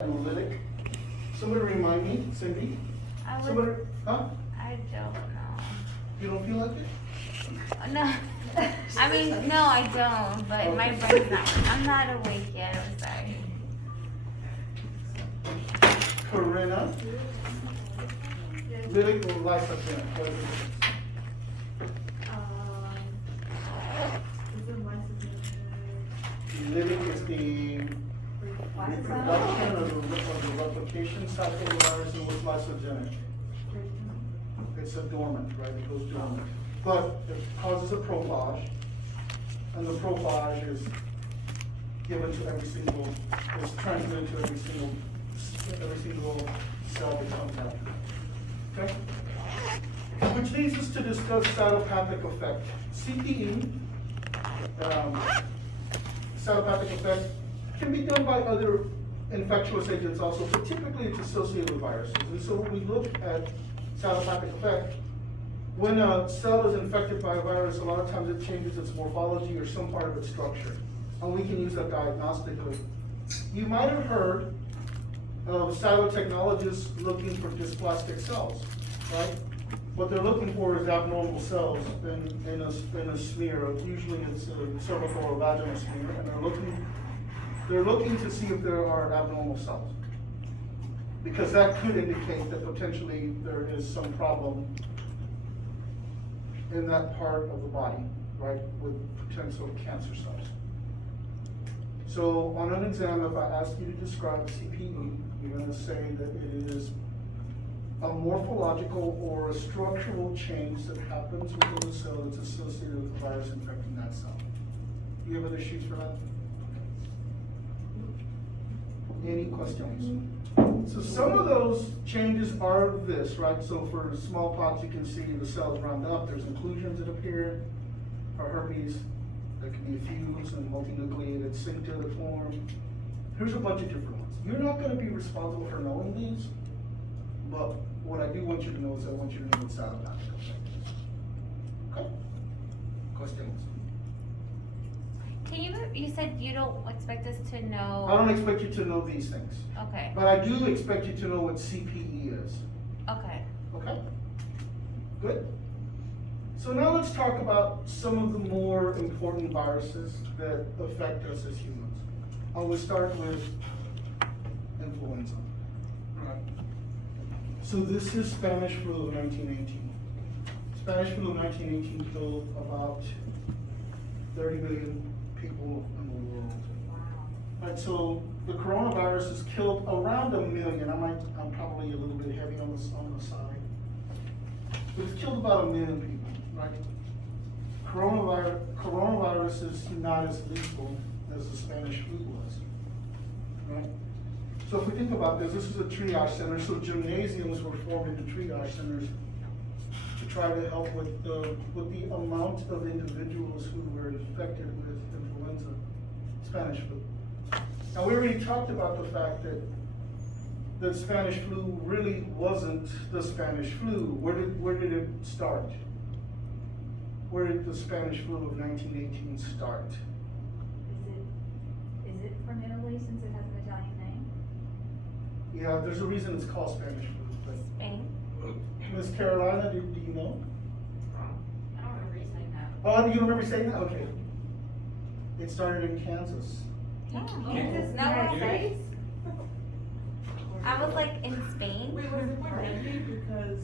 Analytic. Somebody remind me, Cindy? Somebody, huh? I don't know. You don't feel like it? No. I mean, no, I don't, but my brain's not. I'm not awake yet, I'm sorry. Corinna. Lytic or lysozyme? What is it? Lytic is the reproduction or the replication cycle of the virus, and what's lysogenic? It's a dormant, right? It goes dormant. But it causes a prophage, and the prophage is given to every single, is transmitted to every single cell that comes out. Okay? Which leads us to discuss cytopathic effect. CPE, cytopathic effect, can be done by other infectious agents also, but typically it's associated with viruses. And so when we look at cytopathic effect, when a cell is infected by a virus, a lot of times it changes its morphology or some part of its structure. And we can use that diagnostically. You might have heard of cytotechnologists looking for dysplastic cells, right? What they're looking for is abnormal cells in a smear. Usually it's a cervical or vaginal smear, and they're looking to see if there are abnormal cells, because that could indicate that potentially there is some problem in that part of the body, right, with potential cancer cells. So on an exam, if I ask you to describe CPE, you're going to say that it is a morphological or a structural change that happens within the cell that's associated with the virus infecting that cell. Do you have other sheets for that? Any questions? So some of those changes are this, right? So for smallpox, you can see the cells round up. There's inclusions that appear. For herpes, there can be fused and multinucleated cinctioid form. Here's a bunch of different ones. You're not going to be responsible for knowing these, but what I do want you to know is I want you to know what cytopathic effect is. Okay? Questions? You said you don't expect us to know. I don't expect you to know these things. Okay. But I do expect you to know what CPE is. Okay. Okay? Good. So now let's talk about some of the more important viruses that affect us as humans. I will start with influenza. Right. So this is Spanish flu of 1918. Spanish flu of 1918 killed about 30 million people in the world. Wow. Right, so the coronavirus has killed around 1 million. I'm probably a little bit heavy on the side. But it's killed about 1 million people, right? Coronavirus is not as lethal as the Spanish flu was, right? So if we think about this is a triage center. So gymnasiums were formed into triage centers to try to help with the amount of individuals who were infected with influenza, Spanish flu. Now we already talked about the fact that the Spanish flu really wasn't the Spanish flu. Where did it start? Where did the Spanish flu of 1918 start? Is it from Italy since it has an Italian name? Yeah, there's a reason it's called Spanish flu. But Spain? Miss Carolina, do you know? I don't remember you saying that. Oh, you remember saying that? Okay. It started in Kansas. Yeah. Kansas, No, United right? States? I was like in Spain. Wait, was it more deadly because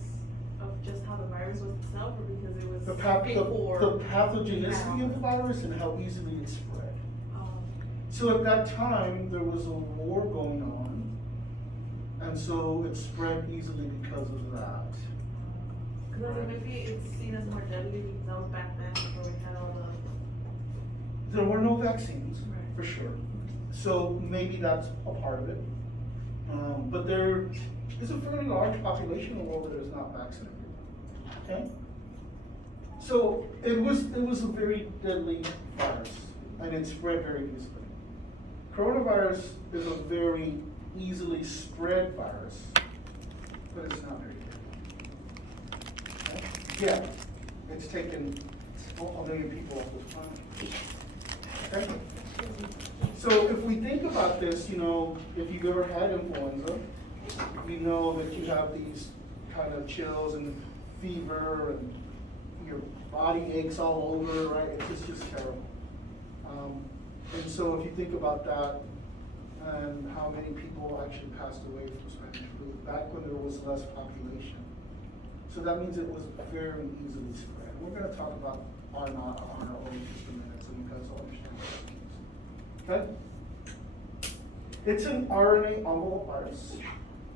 of just how the virus was itself, or because it was The before? pathogenicity of the virus and how easily it spread. So at that time, there was a war going on, and so it spread easily because of that. Because I was like, maybe it's seen as more deadly because that was back then before we had all the. There were no vaccines, Right. for sure. So maybe that's a part of it. But there is a fairly large population in the world that is not vaccinated. Okay? So it was a very deadly virus, and it spread very easily. Coronavirus is a very easily spread virus, but it's not very deadly. Okay? Yeah, it's taken 1 million people off this planet. Okay? So if we think about this, you know, if you've ever had influenza, you know that you have these kind of chills and fever and your body aches all over, right? It's just terrible. And so if you think about that and how many people actually passed away from Spanish flu back when there was less population. So that means it was very easily spread. We're gonna talk about R naught on our own in just a minute so you guys will understand what that means. Okay? It's an RNA envelope virus.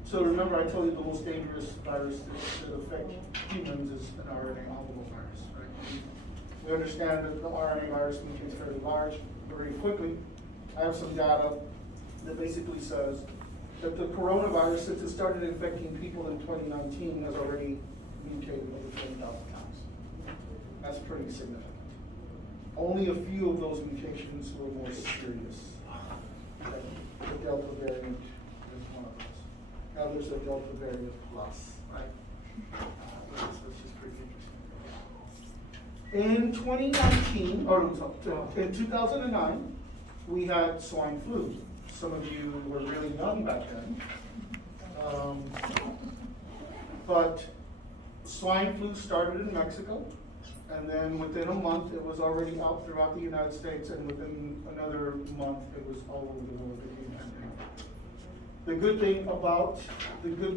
So remember I told you the most dangerous virus that affect humans is an RNA envelope virus, right? We understand that the RNA virus mutates very large, very quickly. I have some data that basically says that the coronavirus, since it started infecting people in 2019, has already mutated over 20,000 times. That's pretty significant. Only a few of those mutations were more serious. Okay. The Delta variant is one of those. Now there's a Delta variant plus, right? So it's just pretty interesting. In 2019, or in 2009, we had swine flu. Some of you were really young back then. But swine flu started in Mexico, and then within a month, it was already out throughout the United States, and within another month, it was all over the world. It became pandemic. The good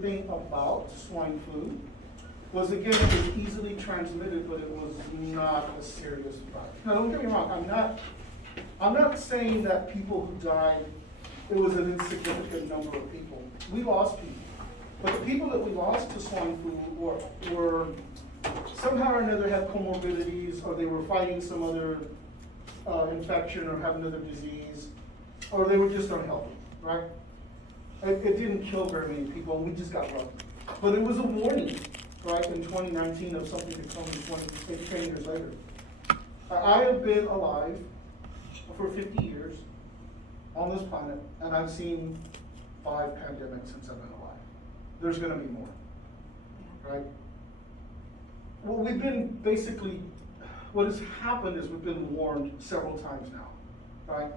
thing about swine flu was, again, it was easily transmitted, but it was not a serious virus. Now, don't get me wrong, I'm not saying that people who died, it was an insignificant number of people. We lost people. But the people that we lost to swine flu were somehow or another had comorbidities, or they were fighting some other infection or have another disease, or they were just unhealthy, right? It didn't kill very many people, and we just got lucky. But it was a warning, right, in 2019 of something to come in 10 years later. I have been alive for 50 years on this planet, and I've seen 5 pandemics since I've been alive. There's gonna be more, right? Well, we've been basically, what has happened is we've been warned several times now, right?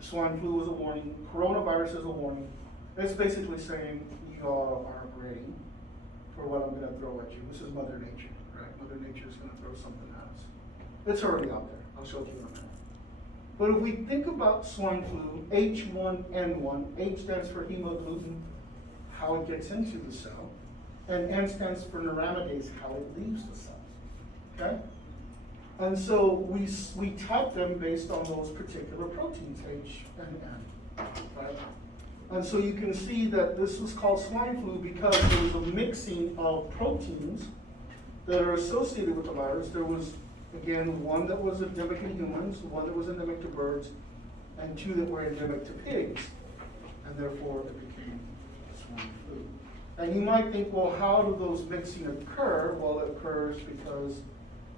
Swine flu is a warning, coronavirus is a warning. It's basically saying you all aren't ready for what I'm gonna throw at you. This is Mother Nature, right? Mother Nature is gonna throw something at us. It's already out there, I'll show it to you in a minute. But if we think about swine flu, H1N1, H stands for hemagglutinin, how it gets into the cell, and N stands for neuraminidase, how it leaves the cell, okay? And so we type them based on those particular proteins, H and N, right? And so you can see that this was called swine flu because there was a mixing of proteins that are associated with the virus. There was, again, one that was endemic in humans, one that was endemic to birds, and 2 that were endemic to pigs, and therefore it became swine flu. And you might think, well, how do those mixing occur? Well, it occurs because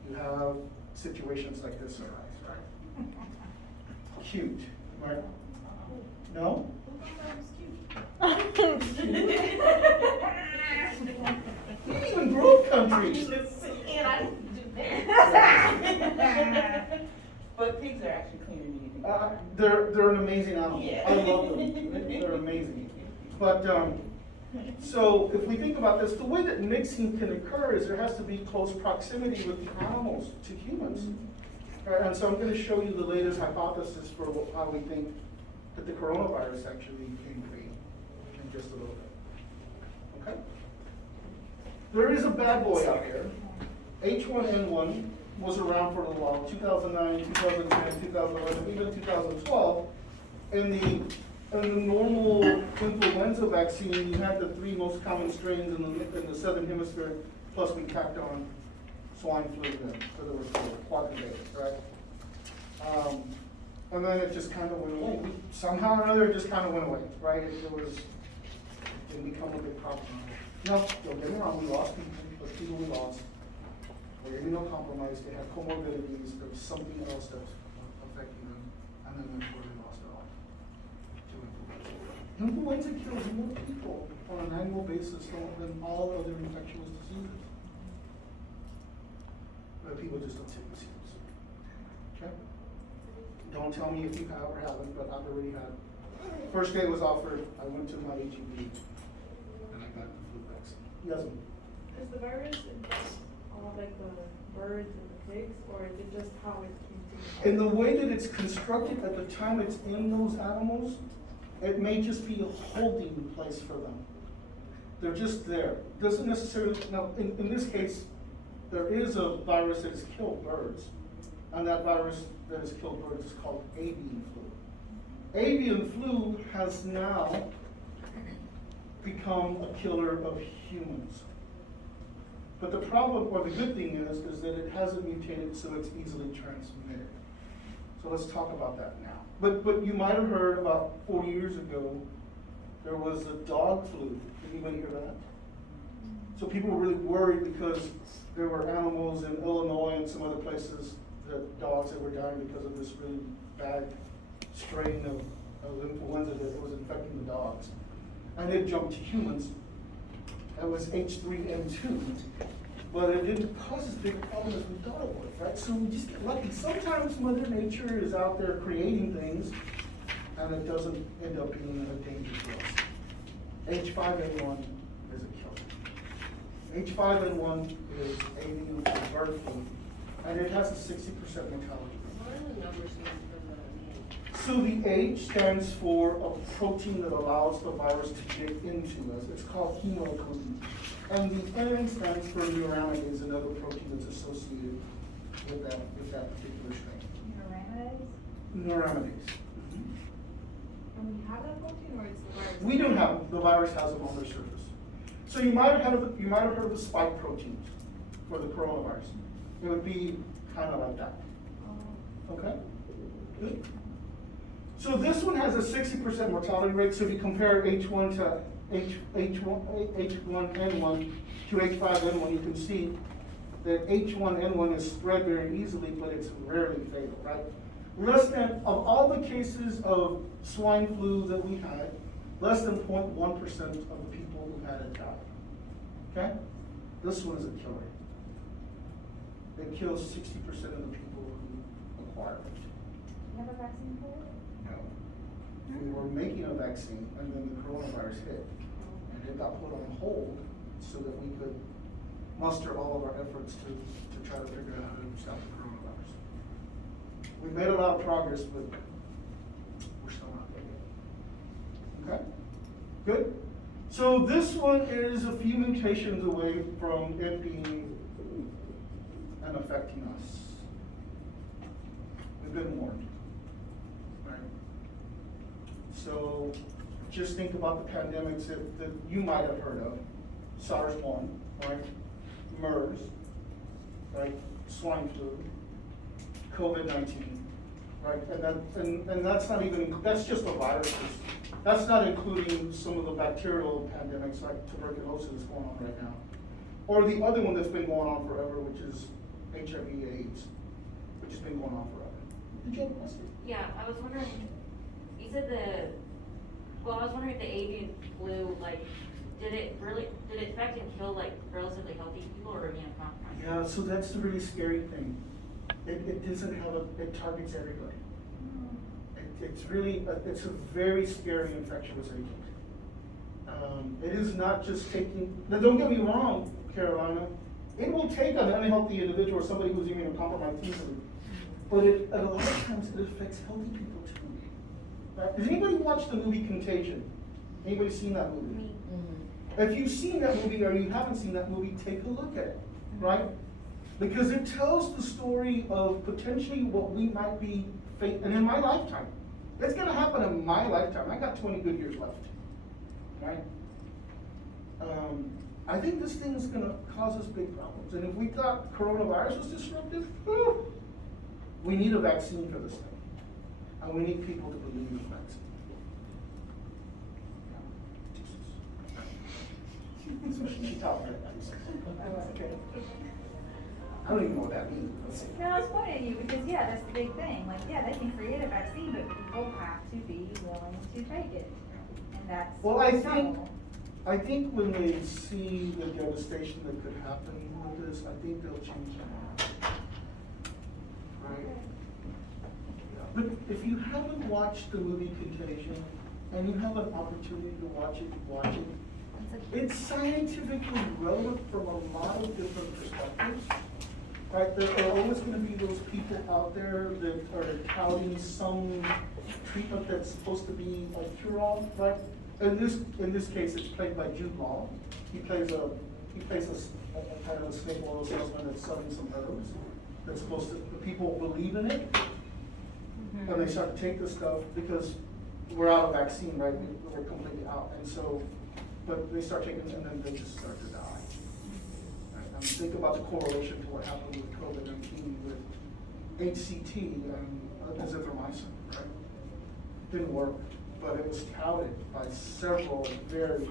you have situations like this arise, right? Cute, right? No? You didn't even grow up country. But pigs are actually cleaner than you think. They're an amazing animal. Yeah. I love them. They're amazing. But so if we think about this, the way that mixing can occur is there has to be close proximity with the animals to humans. And so I'm going to show you the latest hypothesis for how we think that the coronavirus actually came to be in just a little bit. Okay? There is a bad boy out there. H1N1 was around for a while, 2009, 2010, 2011, even 2012. In the normal influenza vaccine, you had the 3 most common strains in the southern hemisphere, plus we tacked on swine flu then, so there was quadrivalent, right? And then it just kind of went away. Somehow or another, it just kind of went away, right? It didn't become a big problem. No, don't get me wrong, we lost people, but people we lost were immunocompromised, they had comorbidities, there was something else that was affecting them, and then therefore they lost it all. Influenza kills more people on an annual basis than all other infectious diseases. But people just don't take it seriously. Okay? Don't tell me if you have or haven't, but I've already had. First day it was offered, I went to my HEB and I got the flu vaccine. Yes, ma'am. Does the virus infect all like the birds and the pigs, or is it just how it's continued? In the way that it's constructed at the time it's in those animals, it may just be a holding place for them. They're just there. Doesn't necessarily, now, in this case, there is a virus that has killed birds. And that virus that has killed birds is called avian flu. Avian flu has now become a killer of humans. But the problem, or the good thing is that it hasn't mutated so it's easily transmitted. So let's talk about that now. But you might have heard about 40 years ago, there was a dog flu. Did anybody hear that? So people were really worried because there were animals in Illinois and some other places, that dogs that were dying because of this really bad strain of influenza that was infecting the dogs. And it jumped to humans. That was H3N2. But it didn't cause as big a problem as we thought it would, right? So we just get lucky. Sometimes Mother Nature is out there creating things, and it doesn't end up being a danger to us. H5N1 is a killer. H5N1 is avian bird flu, and it has a 60% mortality rate. What are the numbers here for the name? So the H stands for a protein that allows the virus to get into us. It's called hemagglutinin. And the N stands for neuraminidase, another protein that's associated with that particular strain. Neuraminidase? Neuraminidase. And we have that protein, or it's the virus? We don't have, the virus has them on their surface. So you might have heard of the spike proteins for the coronavirus. It would be kind of like that. Okay? Good. So this one has a 60% mortality rate. So if you compare H1 to H1N1 to H5N1, you can see that H1N1 is spread very easily, but it's rarely fatal, right? Less than, of all the cases of swine flu that we had, less than 0.1% of the people who had it died. Okay? This one is a killer. It kills 60% of the people who acquire it. Do you have a vaccine for it? No. We were making a vaccine, and then the coronavirus hit. And it got put on hold so that we could muster all of our efforts to try to figure out how to stop the coronavirus. We made a lot of progress, but we're still not there yet. Okay? Good? So this one is a few mutations away from it being and affecting us. We've been warned. Right? So just think about the pandemics that you might have heard of. SARS-1, right? MERS, right? Swine flu, COVID-19, right? And that's not even, that's just the viruses. That's not including some of the bacterial pandemics like tuberculosis going on right now. Or the other one that's been going on forever, which is HIV/AIDS, which has been going on forever. Did you have a question? Yeah, I was wondering, you said I was wondering if the avian flu, like, did it affect and kill like relatively healthy people or immunocompromised? Yeah, so that's the really scary thing. It doesn't have it targets everybody. It's really, it's a very scary infectious agent. It is not just taking, now don't get me wrong, Carolina, it will take an unhealthy individual or somebody who's immunocompromised easily. But a lot of times it affects healthy people too. Right? Has anybody watched the movie Contagion? Anybody seen that movie? Me. If you've seen that movie or you haven't seen that movie, take a look at it, right? Because it tells the story of potentially what we might be facing, and in my lifetime. It's gonna happen in my lifetime. I got 20 good years left, right? I think this thing is gonna cause us big problems. And if we thought coronavirus was disruptive, we need a vaccine for this thing. And we need people to believe in the vaccine. She talked like that. Okay. I don't even know what that means. No, I was pointing at you because, yeah, that's the big thing. Like, yeah, they can create a vaccine, but people have to be willing to take it. And that's. Well, I trouble. think when they see the devastation that could happen with this, I think they'll change their mind. Right? Yeah. But if you haven't watched the movie Contagion, and you have an opportunity to watch it, watch it. It's scientifically relevant from a lot of different perspectives. Right, there are always gonna be those people out there that are touting some treatment that's supposed to be a cure-all, right? In this case, it's played by Jude Law. He plays a kind of a snake oil salesman that's selling some herbs. That's supposed to, the people believe in it, and they start to take this stuff because we're out of vaccine, right? We're completely out, and so, but they start taking it and then they just start to die. Think about the correlation to what happened with COVID-19 with HCT and azithromycin, right? Didn't work, but it was touted by several very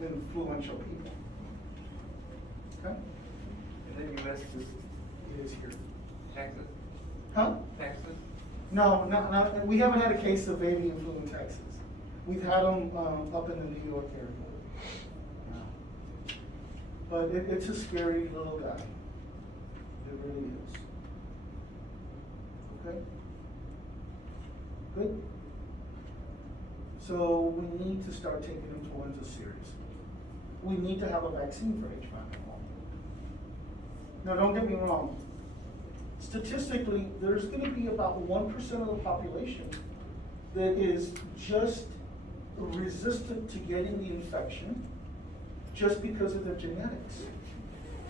influential people. Okay? In the US, It is here. Texas, Huh? Texas? No, not, we haven't had a case of avian flu in Texas. We've had them up in the New York area. But it's a scary little guy. It really is. Okay? Good? So we need to start taking influenza seriously. We need to have a vaccine for H5N1. Now, don't get me wrong. Statistically, there's gonna be about 1% of the population that is just resistant to getting the infection just because of their genetics.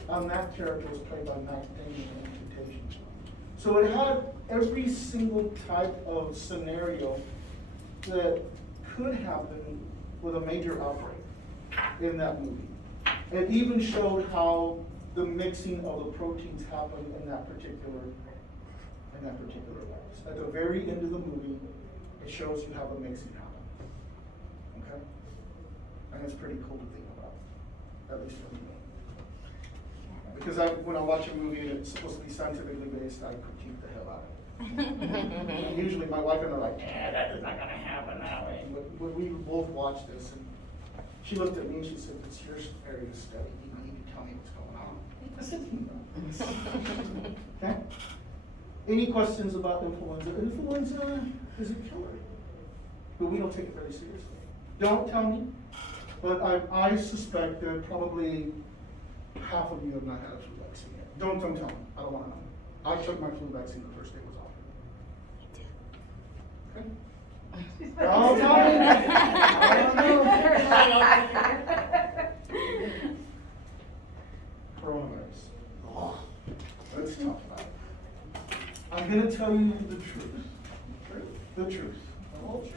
That character was played by Matt Damon in Contagion. So it had every single type of scenario that could happen with a major outbreak in that movie. It even showed how the mixing of the proteins happened in that particular virus. At the very end of the movie, it shows you how the mixing happened. Okay? And it's pretty cool to think about, at least for me. Because when I watch a movie and it's supposed to be scientifically based, I critique the hell out of it. And usually my wife and I are like, that is not gonna happen that way. But when we both watched this, and she looked at me and she said, it's your area to study, you need to tell me what's going on. I said, okay? Any questions about influenza? Influenza is a killer, but we don't take it very seriously. Don't tell me, but I suspect that probably half of you have not had a flu vaccine yet. Don't tell me. I don't want to know. I took my flu vaccine the first day it was offered. Okay? Don't tell me. I don't know. Coronavirus. Oh, let's talk about it. I'm gonna tell you the truth. The truth. The whole truth?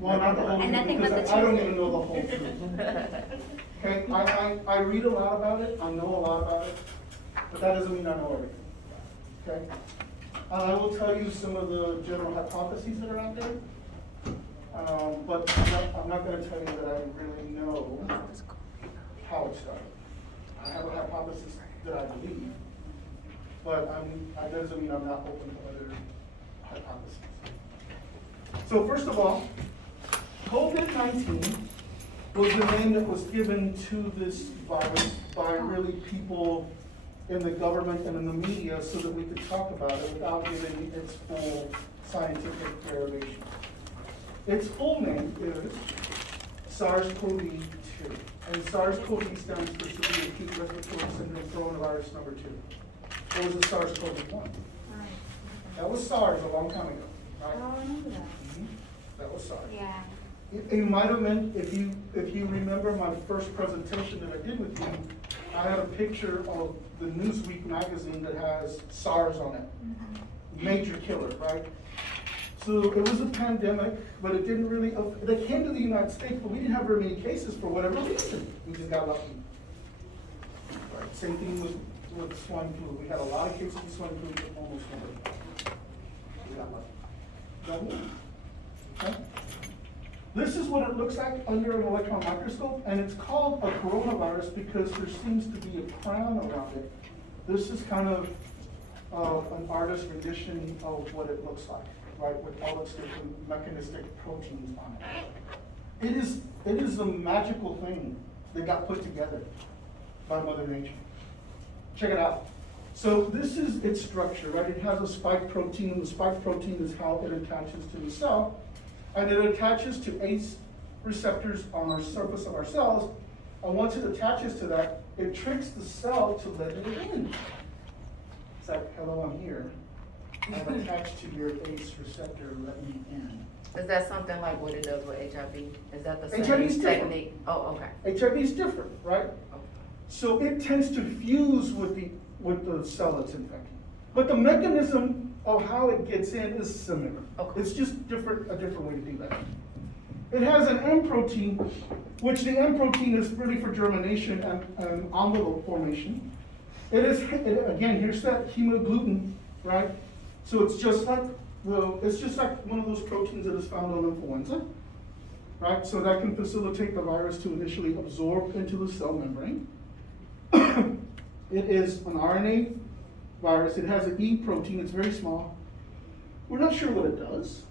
Well, not the whole And truth, nothing but because the I don't truth. even know the whole truth. Okay, I read a lot about it, I know a lot about it, but that doesn't mean I know everything. Okay? I will tell you some of the general hypotheses that are out there, but I'm not gonna tell you that I really know how it started. I have a hypothesis that I believe, but that doesn't mean I'm not open to other hypotheses. So first of all, COVID-19 was the name that was given to this virus by really people in the government and in the media so that we could talk about it without giving its full scientific derivation. Its full name is SARS-CoV-2, and SARS-CoV stands for Severe Acute Respiratory Syndrome Coronavirus number 2. It was a SARS-CoV-1. That was SARS a long time ago, right? Oh, I remember that. Mhm. That was SARS. Yeah. It might have meant, if you remember my first presentation that I did with you, I had a picture of the Newsweek magazine that has SARS on it. Major killer, right? So it was a pandemic, but it didn't really, they came to the United States, but we didn't have very many cases for whatever reason. We just got lucky. Right? Same thing with swine flu. We had a lot of cases of swine flu, but almost never. We got lucky. Got me? Okay? This is what it looks like under an electron microscope, and it's called a coronavirus because there seems to be a crown around it. This is kind of an artist's rendition of what it looks like, right, with all its different mechanistic proteins on it. It is a magical thing that got put together by Mother Nature. Check it out. So this is its structure, right? It has a spike protein, and the spike protein is how it attaches to the cell. And it attaches to ACE receptors on our surface of our cells. And once it attaches to that, it tricks the cell to let it in. It's like, hello, I'm here. I've attached to your ACE receptor, let me in. Is that something like what it does with HIV? Is that the same HIV is different. technique? Oh, okay. HIV is different, right? So it tends to fuse with the cell that's infected. But the mechanism of how it gets in is similar. Okay. It's just a different way to do that. It has an M protein, which the M protein is really for germination and envelope formation. Again, here's that hemagglutinin, right? So it's just like one of those proteins that is found on influenza, right? So that can facilitate the virus to initially absorb into the cell membrane. It is an RNA virus. It has an E protein. It's very small. We're not sure what it does,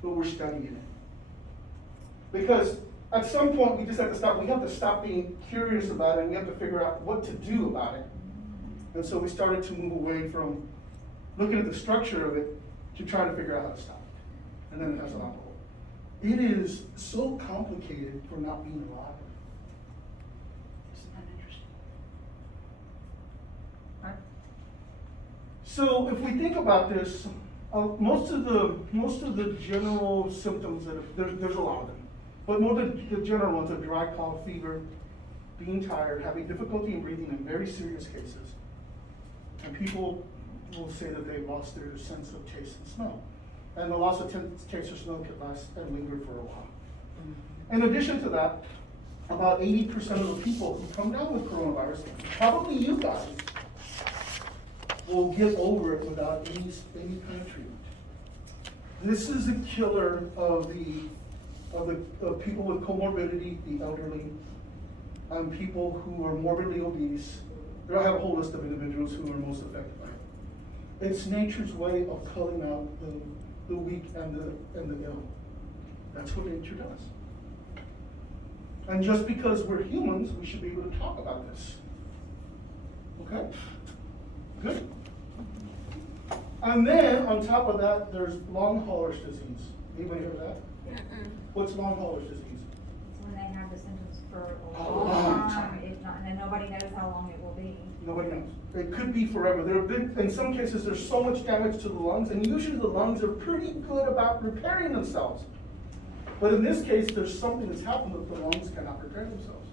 but we're studying it. Because at some point we just have to stop. We have to stop being curious about it, and we have to figure out what to do about it. And so we started to move away from looking at the structure of it to try to figure out how to stop it. And then it has an alcohol. It is so complicated for not being alive. So if we think about this, most of the general symptoms there's a lot of them, but more the general ones are dry cough, fever, being tired, having difficulty in breathing in very serious cases, and people will say that they've lost their sense of taste and smell, and the loss of taste or smell can last and linger for a while. In addition to that, about 80% of the people who come down with coronavirus, probably you guys, will get over it without any kind of treatment. This is a killer of people with comorbidity, the elderly, people who are morbidly obese. I have a whole list of individuals who are most affected by it. It's nature's way of culling out the weak and the ill. That's what nature does. And just because we're humans, we should be able to talk about this. Okay? Good. And then on top of that, there's long haulers disease. Anybody heard of that? What's long haulers disease? It's when they have the symptoms for a A long long time, time. if not, and then nobody knows how long it will be. Nobody knows. It could be forever. There have been, in some cases, there's so much damage to the lungs, and usually the lungs are pretty good about repairing themselves. But in this case, there's something that's happened that the lungs cannot repair themselves.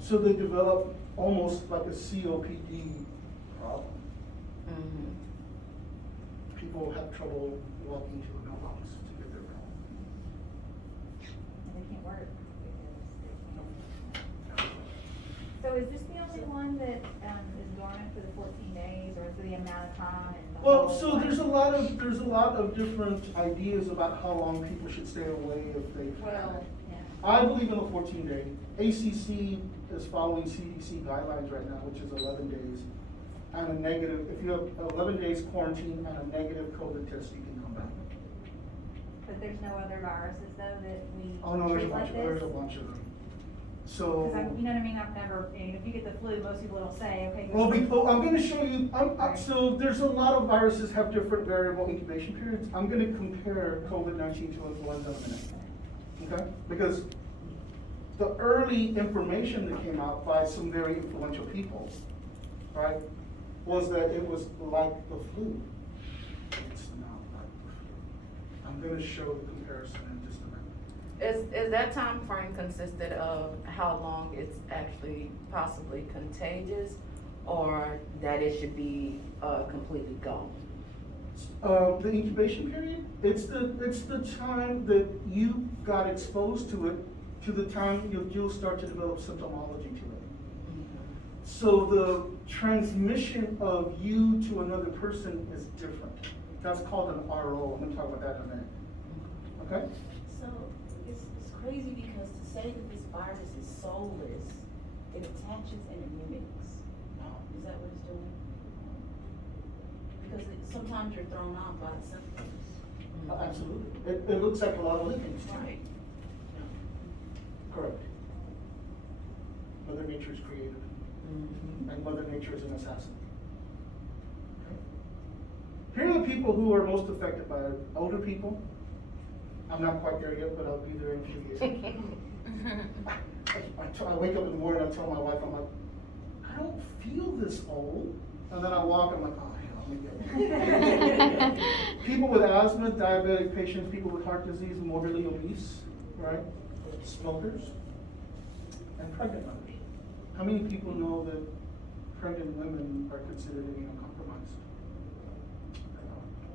So they develop almost like a COPD problem. Mm-hmm. People have trouble walking to the mailbox to get their mail. And they can't work. So is this the only one that, is dormant for the 14 days, or for the amount of time and the Well, whole, so like- there's a lot of different ideas about how long people should stay away if they. Well, yeah. I believe in a 14-day. ACC is following CDC guidelines right now, which is 11 days. And a negative, if you have 11 days quarantine and a negative COVID test, you can come back. But there's no other viruses though that we Oh, no, there's a treat like bunch this? of them. So. Cause you know what I mean, I've never, if you get the flu, most people will say, okay. Well, I'm gonna show you, so there's a lot of viruses have different variable incubation periods. I'm gonna compare COVID-19 to influenza in a minute, okay? Because the early information that came out by some very influential people, right, was that it was like the flu. It's not like the flu. I'm gonna show the comparison in just a minute. Is that time frame consisted of how long it's actually possibly contagious, or that it should be completely gone? The incubation period, it's the time that you got exposed to it to the time you'll start to develop symptomology to it. So the transmission of you to another person is different. That's called an RO. I'm gonna talk about that in a minute. Okay? So it's crazy because to say that this virus is soulless, it attaches and it mimics. Is that what it's doing? Because sometimes you're thrown off by the symptoms. Absolutely. It looks like a lot of lickings to me. Right. Correct. Mother Nature is creative. Mm-hmm. And Mother Nature is an assassin. people who are most affected by it? Older people. I'm not quite there yet, but I'll be there in a few years. I wake up in the morning, I tell my wife, I'm like, I don't feel this old. And then I walk, I'm like, oh, hell, let me go. People with asthma, diabetic patients, people with heart disease, morbidly obese, right? Smokers, and pregnant mothers. How many people know that pregnant women are considered immunocompromised?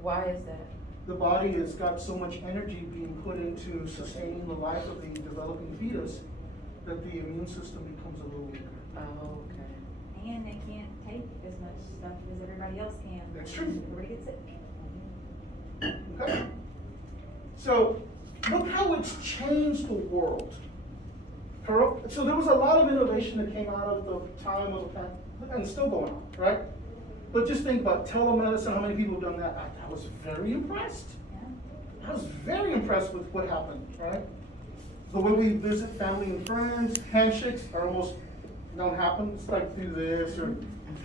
Why is that? The body has got so much energy being put into sustaining the life of the developing fetus that the immune system becomes a little weaker. Oh, okay. And they can't take as much stuff as everybody else can. That's true. Everybody gets sick. Okay? So, look how it's changed the world. So there was a lot of innovation that came out of the time of the pandemic, and it's still going on, right? But just think about telemedicine, how many people have done that? I was very impressed. Yeah. I was very impressed with what happened, right? The way we visit family and friends, handshakes are almost don't happen. It's like do this or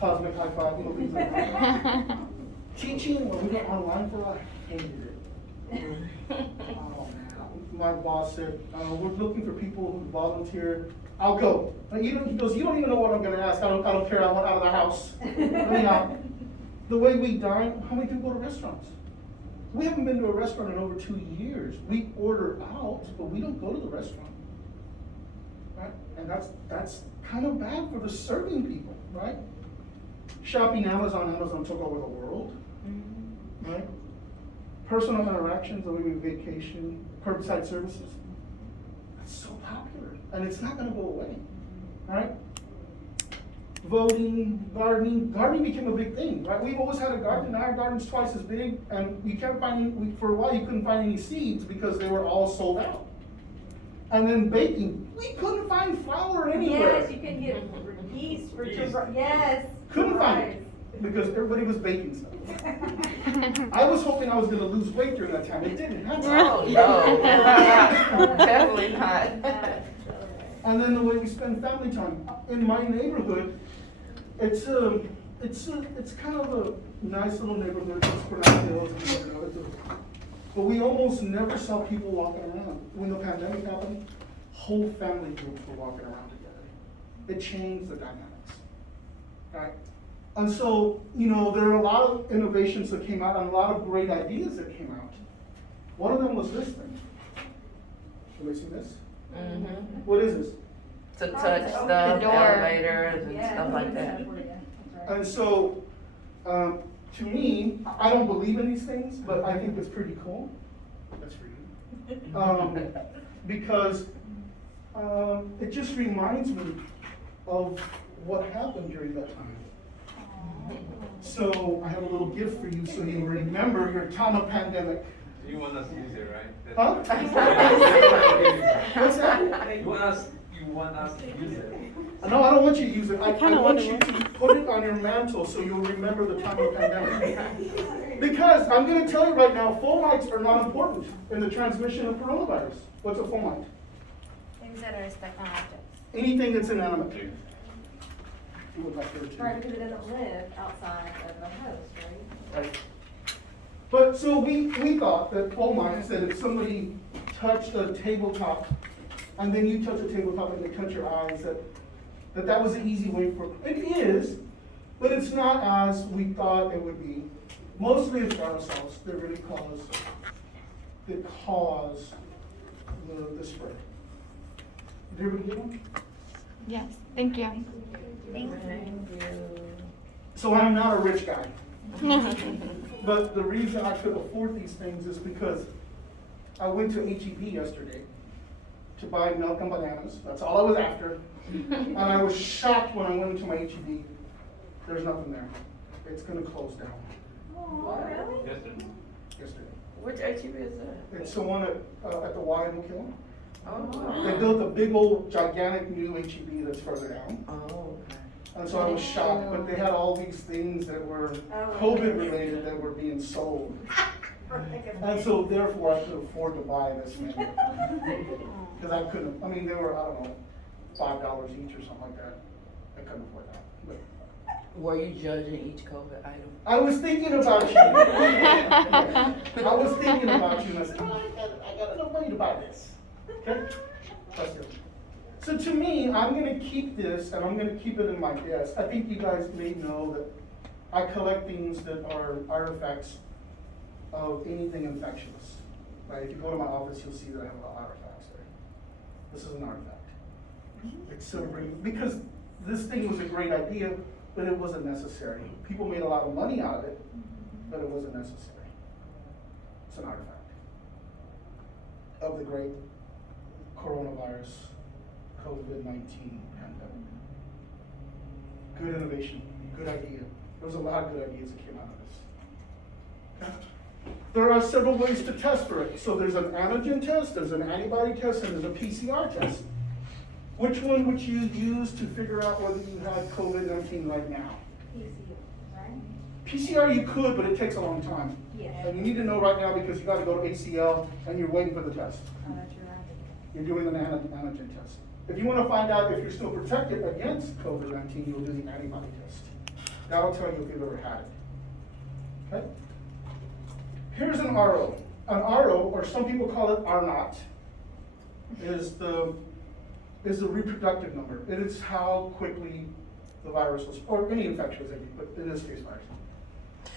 cosmic high five, things like that. Teaching, when we got online for I hated it. Oh man, my boss said, we're looking for people who volunteer. I'll go. He goes, you don't even know what I'm gonna ask. I don't care, I want out of the house. Anyhow, the way we dine, how many people go to restaurants? We haven't been to a restaurant in over 2 years. We order out, but we don't go to the restaurant. Right? And that's kind of bad for the serving people, right? Shopping Amazon took over the world, right? Personal interactions, the way we vacation, curbside services. That's so popular, and it's not gonna go away, right? Voting, gardening became a big thing, right? We've always had a garden, now our garden's twice as big, and we kept finding, for a while you couldn't find any seeds because they were all sold out. And then baking, we couldn't find flour anywhere. Yes, you can get yeast for yes. Couldn't find it, because everybody was baking stuff. I was hoping I was gonna lose weight during that time, it didn't happen. Oh, no. Definitely not. And then the way we spend family time. In my neighborhood, it's kind of a nice little neighborhood, it's Coronado Hills, but we almost never saw people walking around. When the pandemic happened, whole family groups were walking around together. It changed the dynamics, right? And so, there are a lot of innovations that came out and a lot of great ideas that came out. One of them was this thing. Can we see this? Mm-hmm. What is this? To touch stuff, elevators and stuff like that. And so, to me, I don't believe in these things, but I think it's pretty cool. That's for you. Because it just reminds me of what happened during that time. So I have a little gift for you so you remember your time of pandemic. You want us to use it, right? Huh? What's that? You want us to use it. No, I don't want you to use it. I want you to put it on your mantle so you'll remember the time of pandemic. Because I'm going to tell you right now, fomites are not important in the transmission of coronavirus. What's a fomite? Things that are stuck on objects. Anything that's inanimate. You would like to too. Right, because it doesn't live outside of the host, right? Right. But so we thought that fomites, that if somebody touched a tabletop and then you touch a tabletop and they touch your eyes, that was an easy way for it is, but it's not as we thought it would be. Mostly it's aerosols that really cause the spread. Did everybody get one? Yes, thank you. Thank you. So I'm not a rich guy. But the reason I could afford these things is because I went to HEB yesterday to buy milk and bananas. That's all I was after. And I was shocked when I went into my HEB. There's nothing there. It's gonna close down. Oh, really? Yesterday. Which HEB is that? It's the one at the Y in McKinney. Oh. They built a big old gigantic new HEB that's further down. Oh, okay. And so I was shocked, but they had all these things that were COVID related that were being sold. And so therefore I could afford to buy this menu. Because I couldn't, they were, I don't know, $5 each or something like that. I couldn't afford that. But Were you judging each COVID item? I was thinking about you. I was thinking about you, and I said, oh, I got enough money to buy this. Okay? That's it. So to me, I'm gonna keep this, and I'm gonna keep it in my desk. I think you guys may know that I collect things that are artifacts of anything infectious. Right? If you go to my office, you'll see that I have a lot of artifacts there. This is an artifact. It's celebrating, because this thing was a great idea, but it wasn't necessary. People made a lot of money out of it, but it wasn't necessary. It's an artifact of the great coronavirus, COVID-19 pandemic. Good innovation, good idea. There was a lot of good ideas that came out of this. Okay? There are several ways to test for it. So there's an antigen test, there's an antibody test, and there's a PCR test. Which one would you use to figure out whether you had COVID-19 right now? right? PCR you could, but it takes a long time. Yes. And you need to know right now because you gotta go to HCL and you're waiting for the test. Oh, that's right. You're doing an antigen test. If you wanna find out if you're still protected against COVID-19, you'll do the antibody test. That'll tell you if you've ever had it. Okay? Here's an RO. An RO, or some people call it R0, is the reproductive number. It is how quickly the virus was, or any infectious agent, but in this case, virus.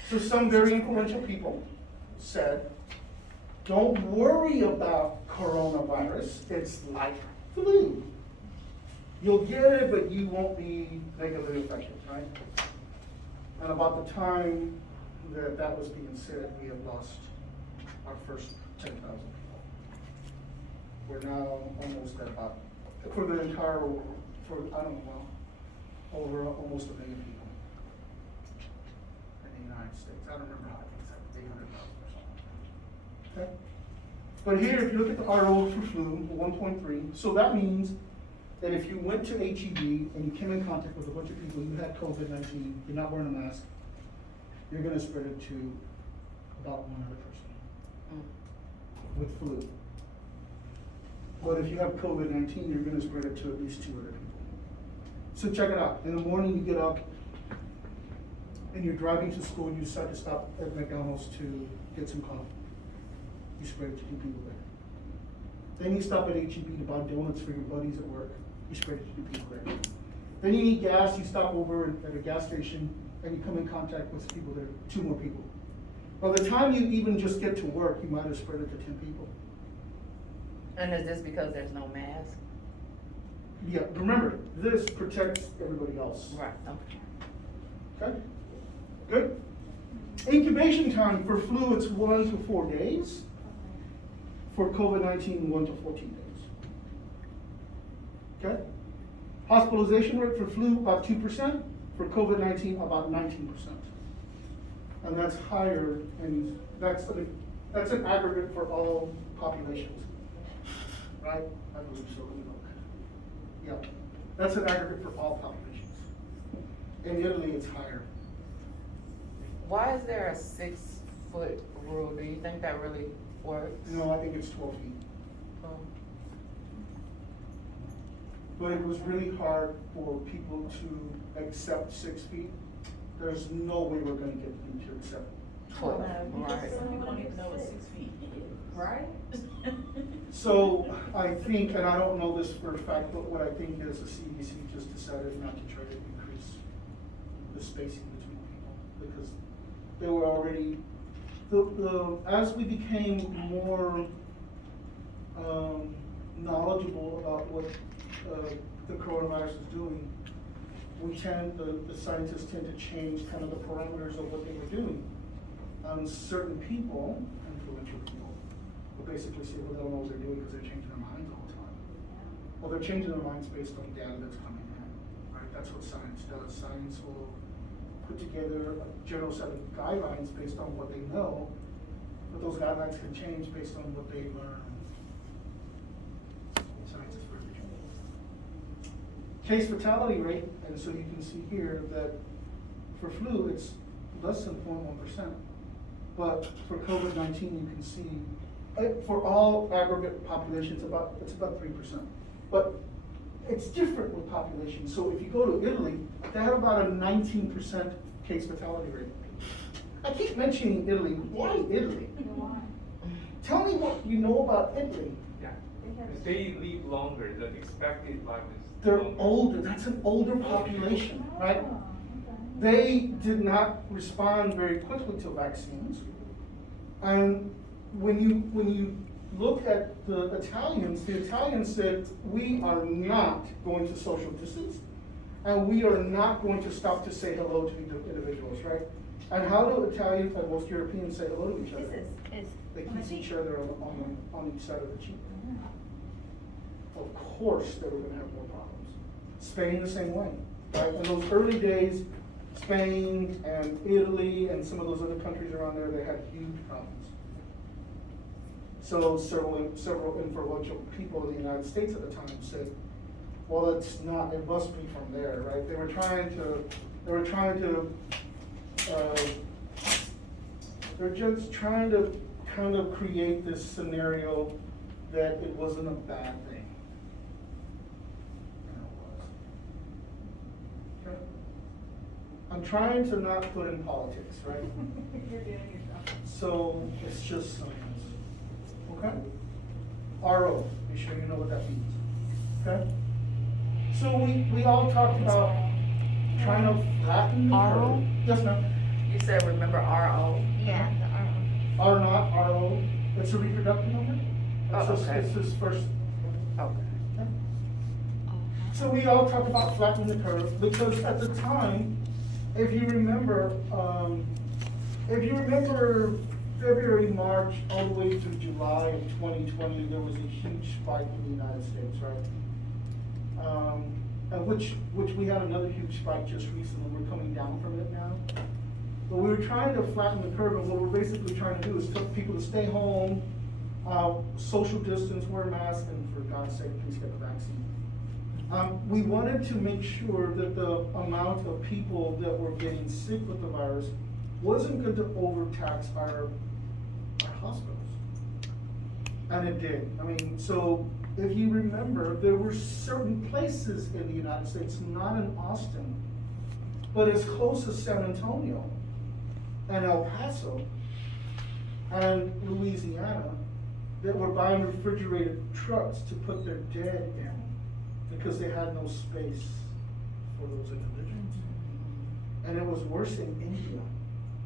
So some very influential people said, don't worry about coronavirus, it's like flu. You'll get it, but you won't be negatively infected, right? And about the time that that was being said, we have lost our first 10,000 people. We're now almost at about, for the entire, I don't know, over almost 1 million people in the United States. I don't remember how many, it's like 800,000 or something. Okay? But here, if you look at the RO for flu, 1.3, so that means that if you went to HEB and you came in contact with a bunch of people, you had COVID-19, you're not wearing a mask, you're gonna spread it to about one other person with flu. But if you have COVID-19, you're gonna spread it to at least 2 other people. So check it out. In the morning, you get up and you're driving to school, you decide to stop at McDonald's to get some coffee. You spread it to 2 people there. Then you stop at HEB to buy donuts for your buddies at work. You spread it to 2 people there. Then you need gas, you stop over at a gas station and you come in contact with people there, 2 more people. By the time you even just get to work, you might have spread it to 10 people. And is this because there's no mask? Yeah, remember, this protects everybody else. Right, okay. Okay? Good? Incubation time for flu, it's 1 to 4 days. For COVID-19, 1 to 14 days. Okay? Hospitalization rate for flu, about 2%. For COVID-19, about 19%. And that's higher, and that's an aggregate for all populations. Right? I believe so. Let me look. Yeah. That's an aggregate for all populations. In Italy, it's higher. Why is there a 6-foot rule? Do you think that really works? No, I think it's 12 feet. But it was really hard for people to accept 6 feet. There's no way we're gonna get them to accept 12. Right. Some people don't even know what 6 feet is. Right? So I think, and I don't know this for a fact, but what I think is the CDC just decided not to try to increase the spacing between people because they were already, as we became more knowledgeable about what the coronavirus is doing, the scientists tend to change kind of the parameters of what they were doing. Certain people, influential people, will basically say, well, they don't know what they're doing because they're changing their minds all the time. Well, they're changing their minds based on data that's coming in, right? That's what science does. Science will put together a general set of guidelines based on what they know, but those guidelines can change based on what they learn. Science is very true. Case fatality rate, and so you can see here that for flu, it's less than 0.1%. But for COVID-19, you can see, for all aggregate populations, it's about 3%. But it's different with population. So if you go to Italy, they have about a 19% case fatality rate. I keep mentioning Italy. Why Italy? Tell me what you know about Italy. Yeah, because they live longer, the expected life is They're longer. older. That's an older population, right? Oh, They did not respond very quickly to vaccines. And when you look at the Italians said, we are not going to social distance, and we are not going to stop to say hello to individuals, right? And how do Italians and most Europeans say hello to each other? They kiss each other on each side of the cheek. Of course, they were gonna have more problems. Spain the same way, right? In those early days, Spain and Italy and some of those other countries around there, they had huge problems. So several influential people in the United States at the time said, well, it's not, it must be from there, right? They were just trying to kind of create this scenario that it wasn't a bad thing. And it was. Okay? I'm trying to not put in politics, right? You're doing yourself. So it's just science. Okay? RO, be sure you know what that means. Okay? So we all talked about trying to flatten the curve. RO? Yes, ma'am. You said, remember RO? Yeah, the R not, RO, it's a reproductive number. Oh, It's okay. It's his first. Okay. So we all talked about flattening the curve, because at the time, if you remember February, March, all the way through July of 2020, there was a huge spike in the United States, right? And which we had another huge spike just recently, we're coming down from it now. But we were trying to flatten the curve, and what we're basically trying to do is tell people to stay home, social distance, wear a mask, and for God's sake, please get the vaccine. We wanted to make sure that the amount of people that were getting sick with the virus wasn't going to overtax our hospitals. And it did. I mean, so if you remember, there were certain places in the United States, not in Austin, but as close as San Antonio and El Paso and Louisiana, that were buying refrigerated trucks to put their dead in because they had no space for those individuals. And it was worse in India.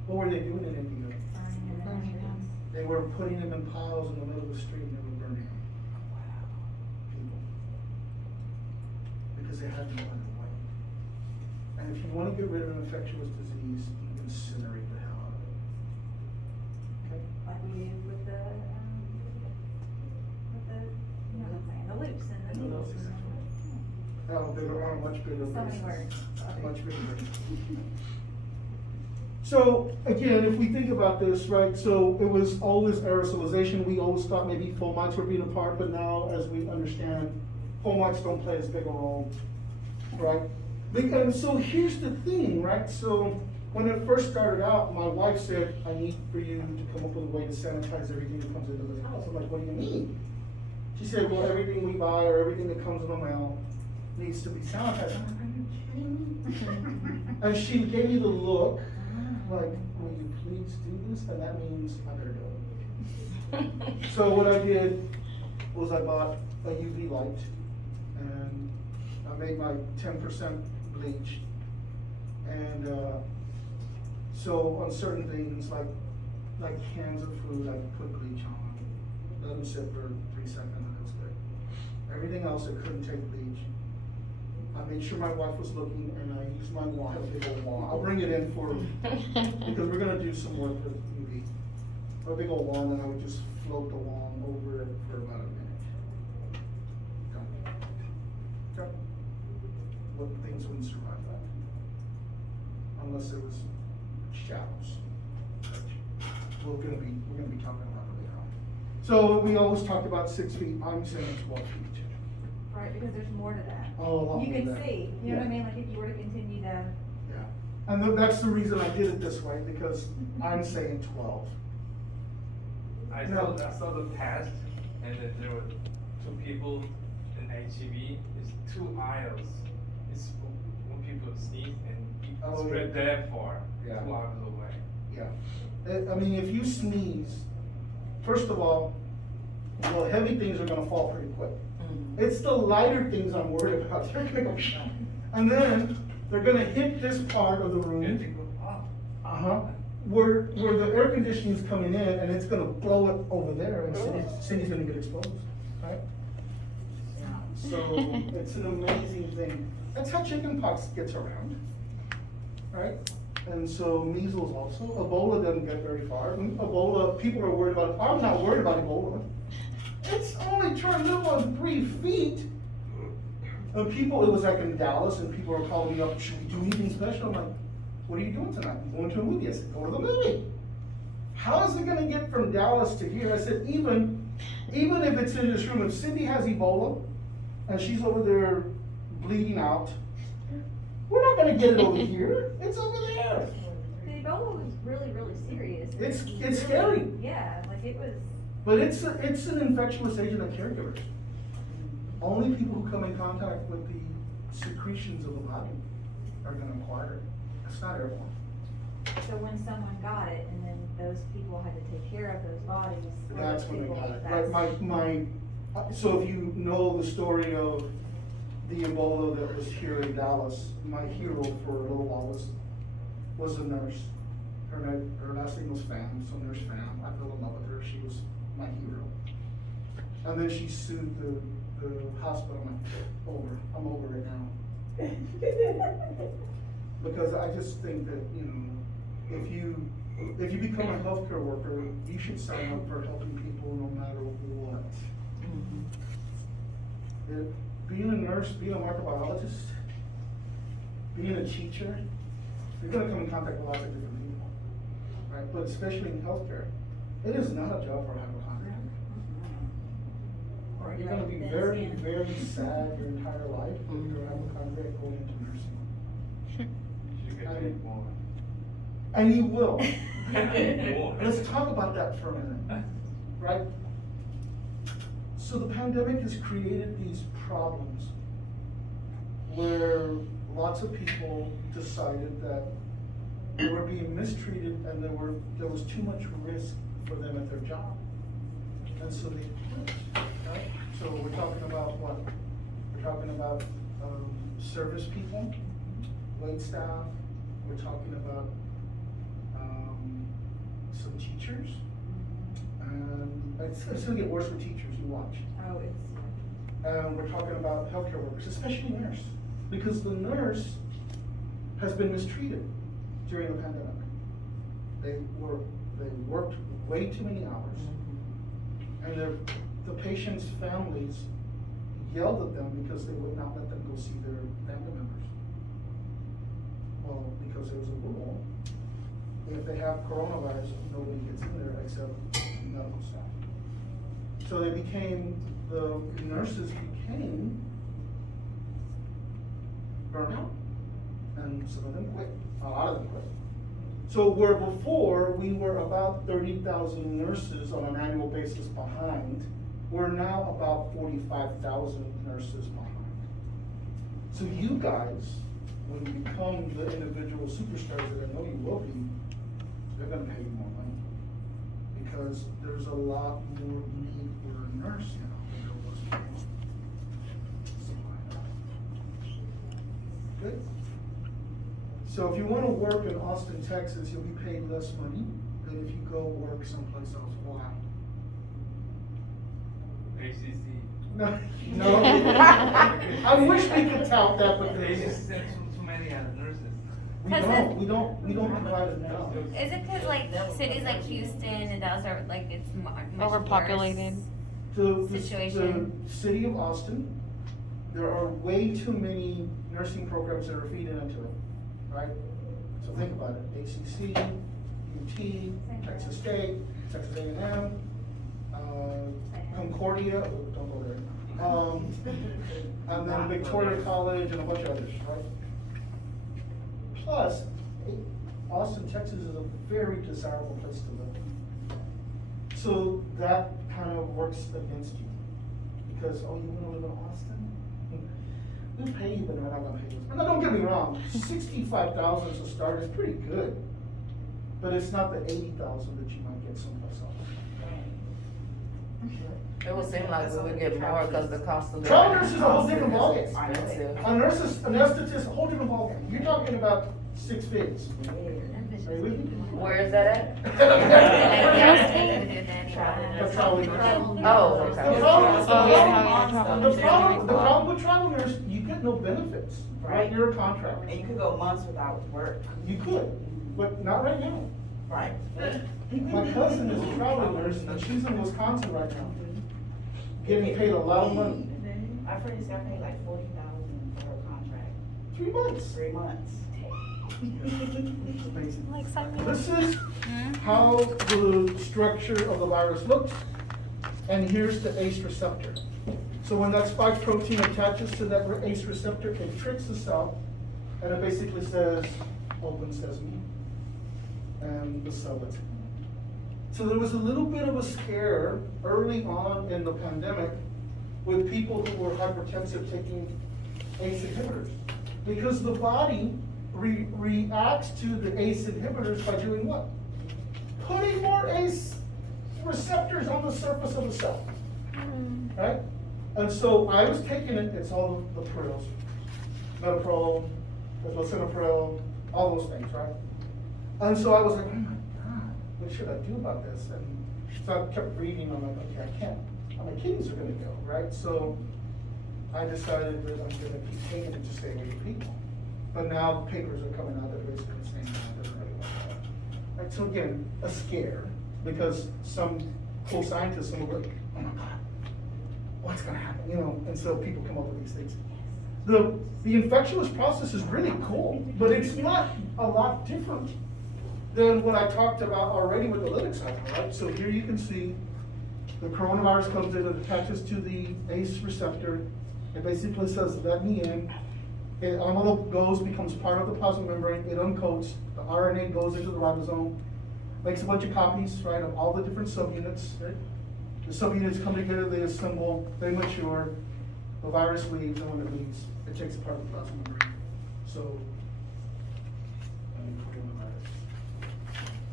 What were they doing in India? They were putting them in piles in the middle of the street and they were burning them. People. Because they had no other way. And if you want to get rid of an infectious disease, you incinerate the hell out of it. Okay? Like we did with the, you know what I'm saying, the loops and the needles. Oh, they were on a much bigger So many basis. words. Much bigger. So again, if we think about this, right, so it was always aerosolization. We always thought maybe fomites were being a part, but now as we understand, fomites don't play as big a role, right? And so here's the thing, right? So when it first started out, my wife said, I need for you to come up with a way to sanitize everything that comes into the house. I'm like, what do you mean? She said, well, everything we buy or everything that comes in the mail needs to be sanitized. I'm like, are you kidding me? And she gave me the look, like, will you please do this? And that means I better do it. So what I did was I bought a UV light and I made my 10% bleach. And so on certain things, like cans of food, I put bleach on, let them sit for 3 seconds and it was good. Everything else, I couldn't take bleach. I made sure my wife was looking and I used my wand, a big old wand. I'll bring it in for, because we're gonna do some work with UV. A big old wand, and I would just float the wand over it for about a minute. Done. Okay. What things wouldn't survive that? Unless it was shadows. We're gonna be talking about it later on. So we always talked about 6 feet, I'm saying 12 feet. Right, because there's more to that. Oh, a lot You more can than that. see, you know what I Yeah. mean, like if you were to continue to. Yeah, and that's the reason I did it this way, because I'm saying 12. I No. saw the test, and then there were 2 people, and HEV is 2 aisles. It's when people sneeze and Oh, it spread yeah. that far, Yeah. 2 aisles away. Yeah. I mean, if you sneeze, first of all, the heavy things are gonna fall pretty quick. Mhm. It's the lighter things I'm worried about. They're gonna go, and then they're gonna hit this part of the And room. they go, oh. Uh-huh. Where the air conditioning is coming in and it's gonna blow it over there and Cindy's gonna get exposed, right? Yeah. So it's an amazing thing. That's how chickenpox gets around, right? And so measles also. Ebola doesn't get very far. Ebola, people are worried about, I'm not worried about Ebola. It's only trying to live on 3 feet. And people, it was like in Dallas and people were calling me up, should we do anything special? I'm like, what are you doing tonight? I'm going to a movie. I said, go to the movie. How is it gonna get from Dallas to here? I said, even if it's in this room, if Cindy has Ebola and she's over there bleeding out, we're not gonna get it over here. It's over there. The Ebola was really, really serious. It's Really- scary. Yeah, like it was. But it's an infectious agent of caregivers. Only people who come in contact with the secretions of the body are gonna acquire it. That's not everyone. So when someone got it, and then those people had to take care of those bodies. That's those when they people, got it. that's- So if you know the story of the Ebola that was here in Dallas, my hero for a little while was a nurse. Her last name was Pham, so Nurse Pham. I fell in love with her. She was my hero. And then she sued the hospital. I'm over it now. Because I just think that, if you become a healthcare worker, you should sign up for helping people no matter what. Mhm. Being a nurse, being a microbiologist, being a teacher, you're gonna come in contact with lots of different people, right? But especially in healthcare, it is not a job for a hypochondriac. Or You're gonna be like very, this, very sad your entire life if you're a hypochondriac going into nursing. You get paid more. And you will. More. Let's talk about that for a minute, right? So the pandemic has created these problems where lots of people decided that they were being mistreated and there was too much risk for them at their job. And so they quit, right? So we're talking about what? We're talking about service people, wait staff, we're talking about some teachers. And it's gonna get worse with teachers, you watch. Oh, it's. We're talking about healthcare workers, especially nurse, because the nurse has been mistreated during the pandemic. They worked way too many hours, and the patients' families yelled at them because they would not let them go see their family members. Well, because there was a rule, if they have coronavirus, nobody gets in there except medical staff. So the nurses became burnout, and some of them quit, a lot of them quit. So where before, we were about 30,000 nurses on an annual basis behind, we're now about 45,000 nurses behind. So you guys, when you become the individual superstars that I know you will be, they're gonna pay you more money. Because there's a lot more need for a nurse now than there was before. Good. So if you wanna work in Austin, Texas, you'll be paid less money than if you go work someplace else. Why? ACC. No, no. I wish we could tout that, but They they- just send too many nurses. we don't provide enough. Is it cause like cities like Houston and Dallas are like it's much Overpopulated. worse situation? The city of Austin, there are way too many nursing programs that are feeding into it, right? So think about it, ACC, UT, Texas State, Texas A&M, Concordia, oh, don't go there. And then Victoria College and a bunch of others, right? Plus, Austin, Texas is a very desirable place to live. So that kind of works against you. Because, oh, you wanna live in Austin? gonna pay you, but they're not gonna pay you. And now, don't get me wrong, 65,000 to start is pretty good, but it's not the 80,000 that you might get someplace else. It would seem like we would get more because the cost of living. Travel nurse is a whole different is ballgame. expensive. A nurse is, an anesthetist, a whole different ballgame. You're talking about 6 figures. Are you with me? Where is that at? That's how we. Oh, okay. The problem with travel nurse, you get no benefits. Right. You're a contractor. And you could go months without work. You could, but not right now. Right. My cousin is a travel nurse, and she's in Wisconsin right now, getting paid a lot of money. My friend just got paid like 40,000 for her contract, 3 months. 3 months. It's amazing. Like something. This is how the structure of the virus looks, and here's the ACE receptor. So when that spike protein attaches to that ACE receptor, it tricks the cell, and it basically says, open sesame, and the cell is. So there was a little bit of a scare early on in the pandemic with people who were hypertensive taking ACE inhibitors, because the body reacts to the ACE inhibitors by doing what? Putting more ACE receptors on the surface of the cell, right? And so I was taking it, it's all the pills, Metoprolol, lisinopril, all those things, right? And so I was like, oh my God, what should I do about this? And so I kept reading, I'm like, okay, I can't, my kidneys are gonna go, right? So I decided that I'm gonna keep taking it to stay away from people. But now the papers are coming out that are basically saying that it doesn't really work out. Right, so again, a scare, because some cool scientists will go, oh my God, what's gonna happen, you know? And so people come up with these things. The infectious process is really cool, but it's not a lot different than what I talked about already with the lytic cycle, right? So here you can see the coronavirus comes in, it attaches to the ACE receptor. It basically says, let me in. It envelope goes, becomes part of the plasma membrane, it uncoats, the RNA goes into the ribosome, makes a bunch of copies, right, of all the different subunits, right? The subunits come together, they assemble, they mature, the virus leaves, and when it leaves, it takes apart the plasma membrane. So, coronavirus.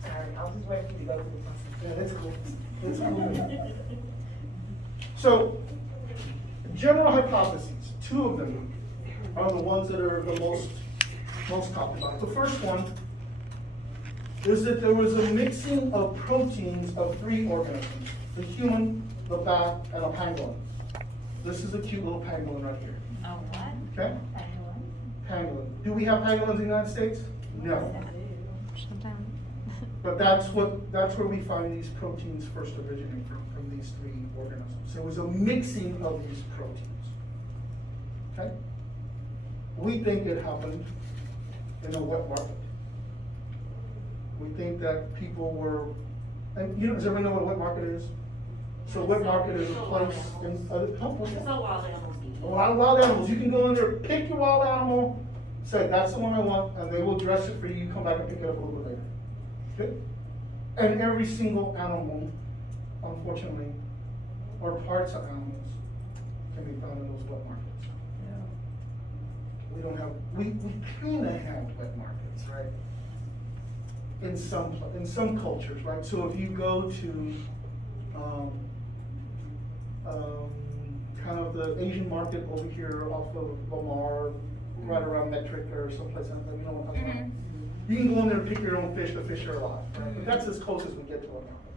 Sorry, I was just waiting for you to go through the process. Yeah, that's cool. That's cool. So, general hypotheses, 2 of them are the ones that are the most talked about. The first one is that there was a mixing of proteins of 3 organisms: the human, the bat, and a pangolin. This is a cute little pangolin right here. Oh, what? Okay? Pangolin. Do we have pangolins in the United States? No. Sometimes. But that's where we find these proteins first originate from these 3 organisms. So it was a mixing of these proteins. Okay? We think it happened in a wet market. We think that people were, and does everybody know what a wet market is? So a wet market is a place in other countries. It's all wild animals. Wild animals, you can go in there, pick your wild animal, say, that's the one I want, and they will dress it for you, you come back and pick it up a little bit later. Good? And every single animal, unfortunately, or parts of animals, can be found in those wet markets. We don't have, we kinda have wet markets, right? In some cultures, right? So if you go to, kind of the Asian market over here off of Lamar, right around Metric or someplace, you know what I'm talking about? You can go in there and pick your own fish, the fish are alive, right? But that's as close as we get to a market.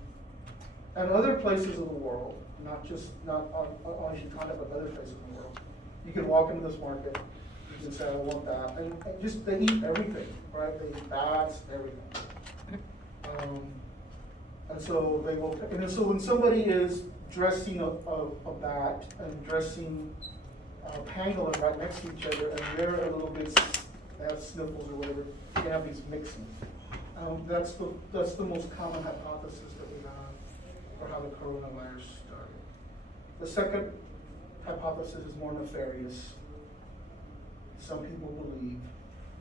And other places of the world, not on Asian continent, but other places in the world, you can walk into this market, you can say, I want that, and just, they eat everything, right? They eat bats, everything. And so they will, and so when somebody is dressing a bat and dressing a pangolin right next to each other, and they're a little bit, they have sniffles or whatever, you have these mixing. That's the most common hypothesis that we have for how the coronavirus started. The second hypothesis is more nefarious. Some people believe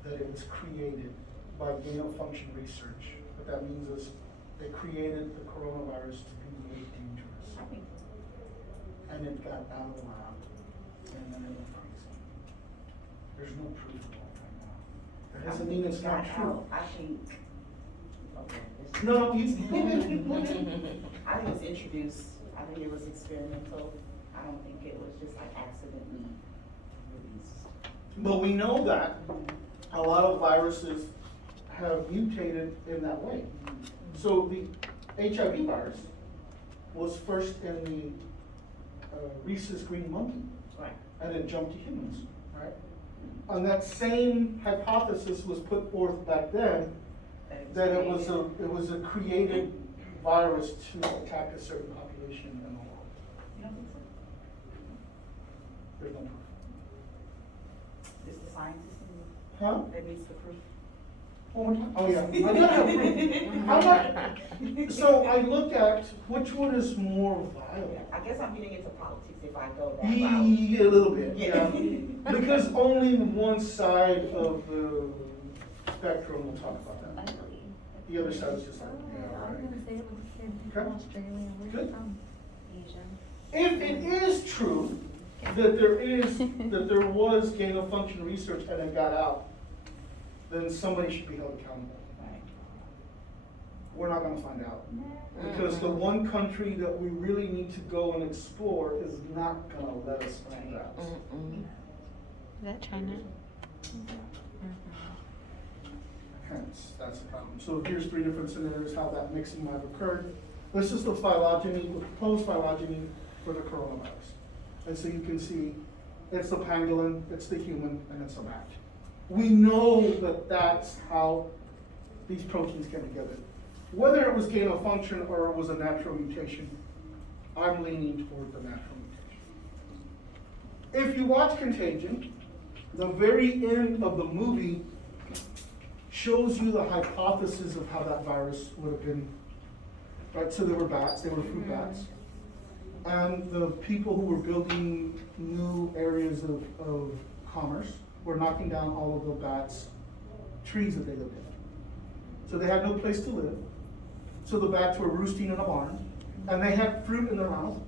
that it was created by gain-of-function research. What that means is they created the coronavirus to be really dangerous. And it got out of the lab, and then it went crazy. There's no proof of that right now. That doesn't mean it's not true. out. I think, okay. this- No, you, I think it was introduced, I think it was experimental. I don't think it was just like accidentally released. but we know that a lot of viruses have mutated in that way. So the HIV virus was first in the rhesus green monkey, Right. and it jumped to humans, right? And that same hypothesis was put forth back then, that it was a created virus to attack a certain population in the world. You don't think so? There's no proof. It's the scientist Huh? that needs the proof. One more time? Oh, yeah. I gotta have proof. I'm not, so I look at which one is more viable. I guess I'm getting into politics if I go that route. Yeah, a little bit, Yeah. yeah. Because only one side of the spectrum will talk about that. Ugly. The other side is just like, yeah, I was right. gonna say it was a kid Okay. from Australia, where's Good. he from? Asian. If it is true that there was gain of function research and it got out, then somebody should be held accountable. Right. We're not gonna find out. Because the one country that we really need to go and explore is not gonna let us do that. Is that China? Hence, that's the problem. So here's three different scenarios how that mixing might have occurred. This is the phylogeny, the proposed phylogeny for the coronavirus. And so you can see, it's the pangolin, it's the human, and it's a rat. We know that that's how these proteins came together. Whether it was gain of function or it was a natural mutation, I'm leaning toward the natural mutation. If you watch Contagion, the very end of the movie shows you the hypothesis of how that virus would have been, right? So there were bats, they were fruit bats. And the people who were building new areas of commerce were knocking down all of the bats' trees that they lived in. So they had no place to live. So the bats were roosting in a barn, and they had fruit in their mouth.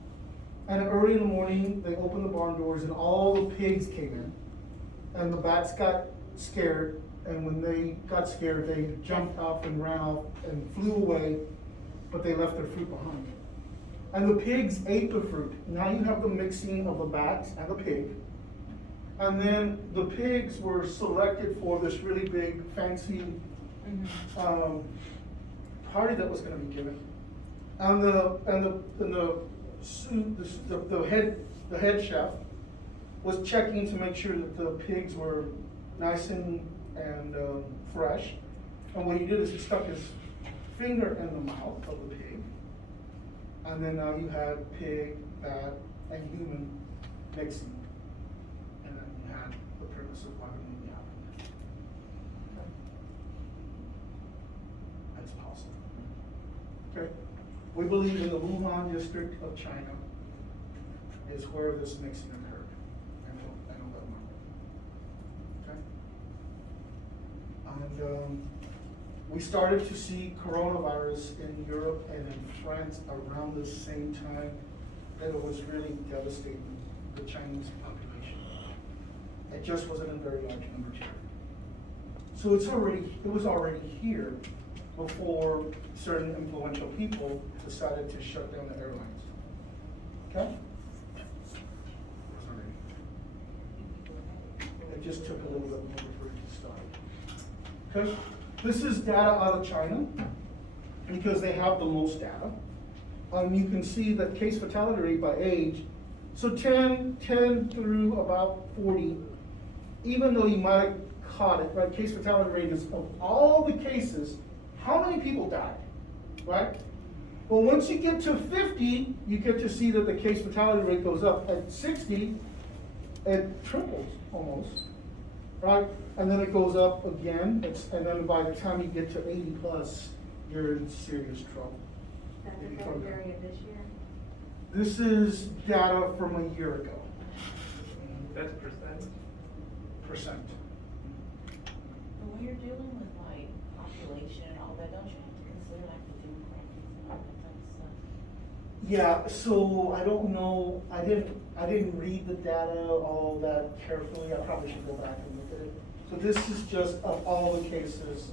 And early in the morning, they opened the barn doors, and all the pigs came in. And the bats got scared, and when they got scared, they jumped off and ran off and flew away, but they left their fruit behind. And the pigs ate the fruit. Now you have the mixing of the bats and the pig. And then the pigs were selected for this really big, fancy party that was going to be given. And the head chef was checking to make sure that the pigs were nice and fresh. And what he did is he stuck his finger in the mouth of the pig. And then now you had pig, bat, and human mixing. And then you had the premise of why it maybe happened. Okay. That's possible. Okay. We believe in the Wuhan district of China is where this mixing occurred. And we'll okay. And we started to see coronavirus in Europe and in France around the same time that it was really devastating the Chinese population. It just wasn't in very large numbers here. So it was already here before certain influential people decided to shut down the airlines. Okay? It just took a little bit more for it to start. Okay? This is data out of China because they have the most data. You can see that case fatality rate by age. So 10 through about 40, even though you might have caught it, right? Case fatality rate is of all the cases, how many people died, right? Well, once you get to 50, you get to see that the case fatality rate goes up. At 60, it triples almost, right? And then it goes up again, and then by the time you get to 80 plus, you're in serious trouble. That's in February of this year. This is data from a year ago. That's percent. Percent. But when you're dealing with like population and all that, don't you have to consider like the demographics and all that type of stuff? Yeah, so I don't know, I didn't I didn't read the data all that carefully, I probably should go back and look at it. So this is just of all the cases,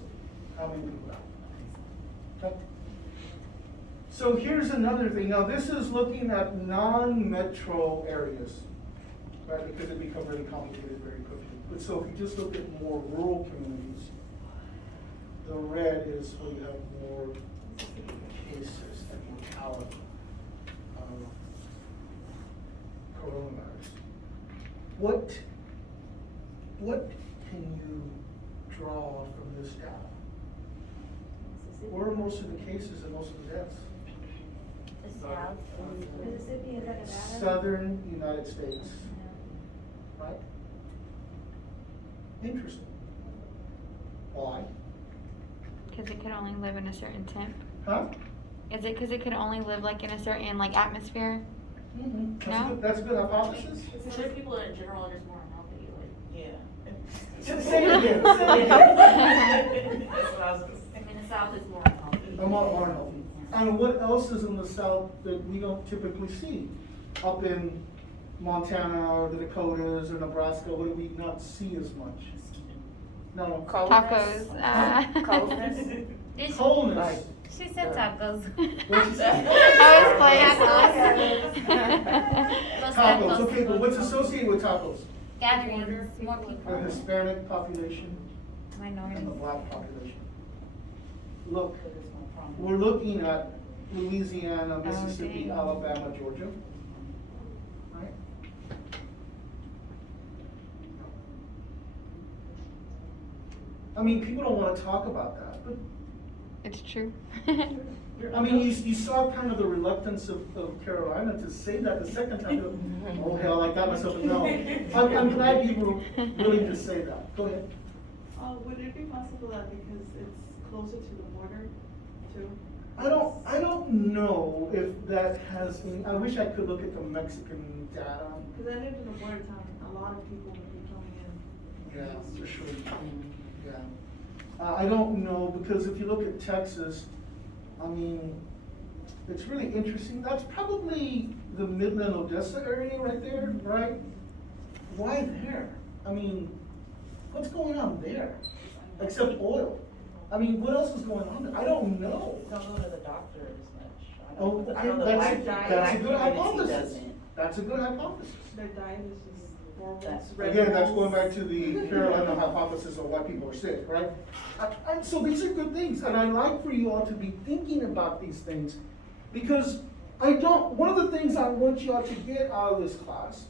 how many people died. Okay? So here's another thing, now this is looking at non-metro areas, right, because it becomes really complicated very quickly. But so if you just look at more rural communities, the red is where you have more cases and mortality of coronavirus. What can you draw from this data? Where are most of the cases and most of the deaths? The South. Mississippi, is that Nevada? Southern United States, right? Interesting. Why? Because it could only live in a certain temp. Huh? Is it because it could only live like in a certain like atmosphere? That's a good hypothesis. So there's people in general that are just more unhealthy, like. Yeah. Say it again, say it again. That's what I was gonna say. I mean, the South is more unhealthy. I'm more unhealthy. And what else is in the South that we don't typically see? Up in Montana or the Dakotas or Nebraska, what do we not see as much? No. Tacos. Coldness. Did she- Coldness. She said tacos. What'd you say? I was playing. Los Tacos, tacos. okay, but what's associated with tacos? Gatherings, more The people. Hispanic population and the Minorities. Black population. Look, That is my problem. we're looking at Louisiana, Mississippi, dang. Alabama, Georgia. Right? I mean, people don't wanna talk about that, but, It's true. I mean, you saw kind of the reluctance of Carolina to say that the second time. Oh, hell, I got myself, no. I'm glad you were willing to say that. Go ahead. Would it be possible that because it's closer to the border too? I don't know if that has any, I wish I could look at the Mexican data. Cause I live in a border town, a lot of people would be coming in. Yeah, for sure. Yeah. I don't know, because if you look at Texas, I mean, it's really interesting. That's probably the Midland Odessa area right there, right? Why there? I mean, what's going on there? Except oil. I mean, what else is going on there? I don't know. Don't go to the doctor as much. I Oh, know- I okay, know the that's, black- that's a black good community hypothesis. doesn't. That's a good hypothesis. Their diet is just horrible. That's- It's red Again, that's Bulls. going back to the Carolina hypothesis of why people are sick, right? And so these are good things, and I like for you all to be thinking about these things, because one of the things I want you all to get out of this class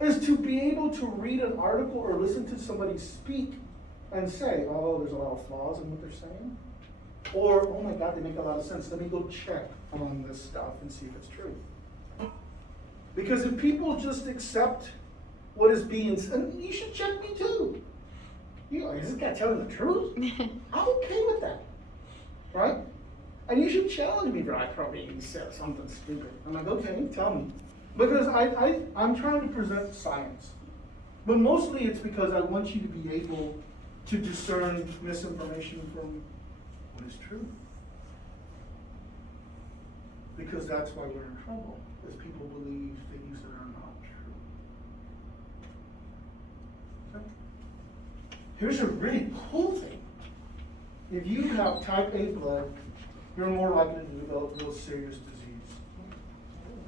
is to be able to read an article or listen to somebody speak and say, oh, there's a lot of flaws in what they're saying. Or, oh my God, they make a lot of sense. Let me go check on this stuff and see if it's true. Because if people just accept what is being said, and you should check me too. Is this guy telling the truth? I'm okay with that, right? And you should challenge me, but I probably said something stupid. I'm like, okay, tell me. Because I'm trying to present science. But mostly it's because I want you to be able to discern misinformation from what is true. Because that's why we're in trouble, is people believe things that are not true. Okay? Here's a really cool thing. If you have type A blood, you're more likely to develop real serious disease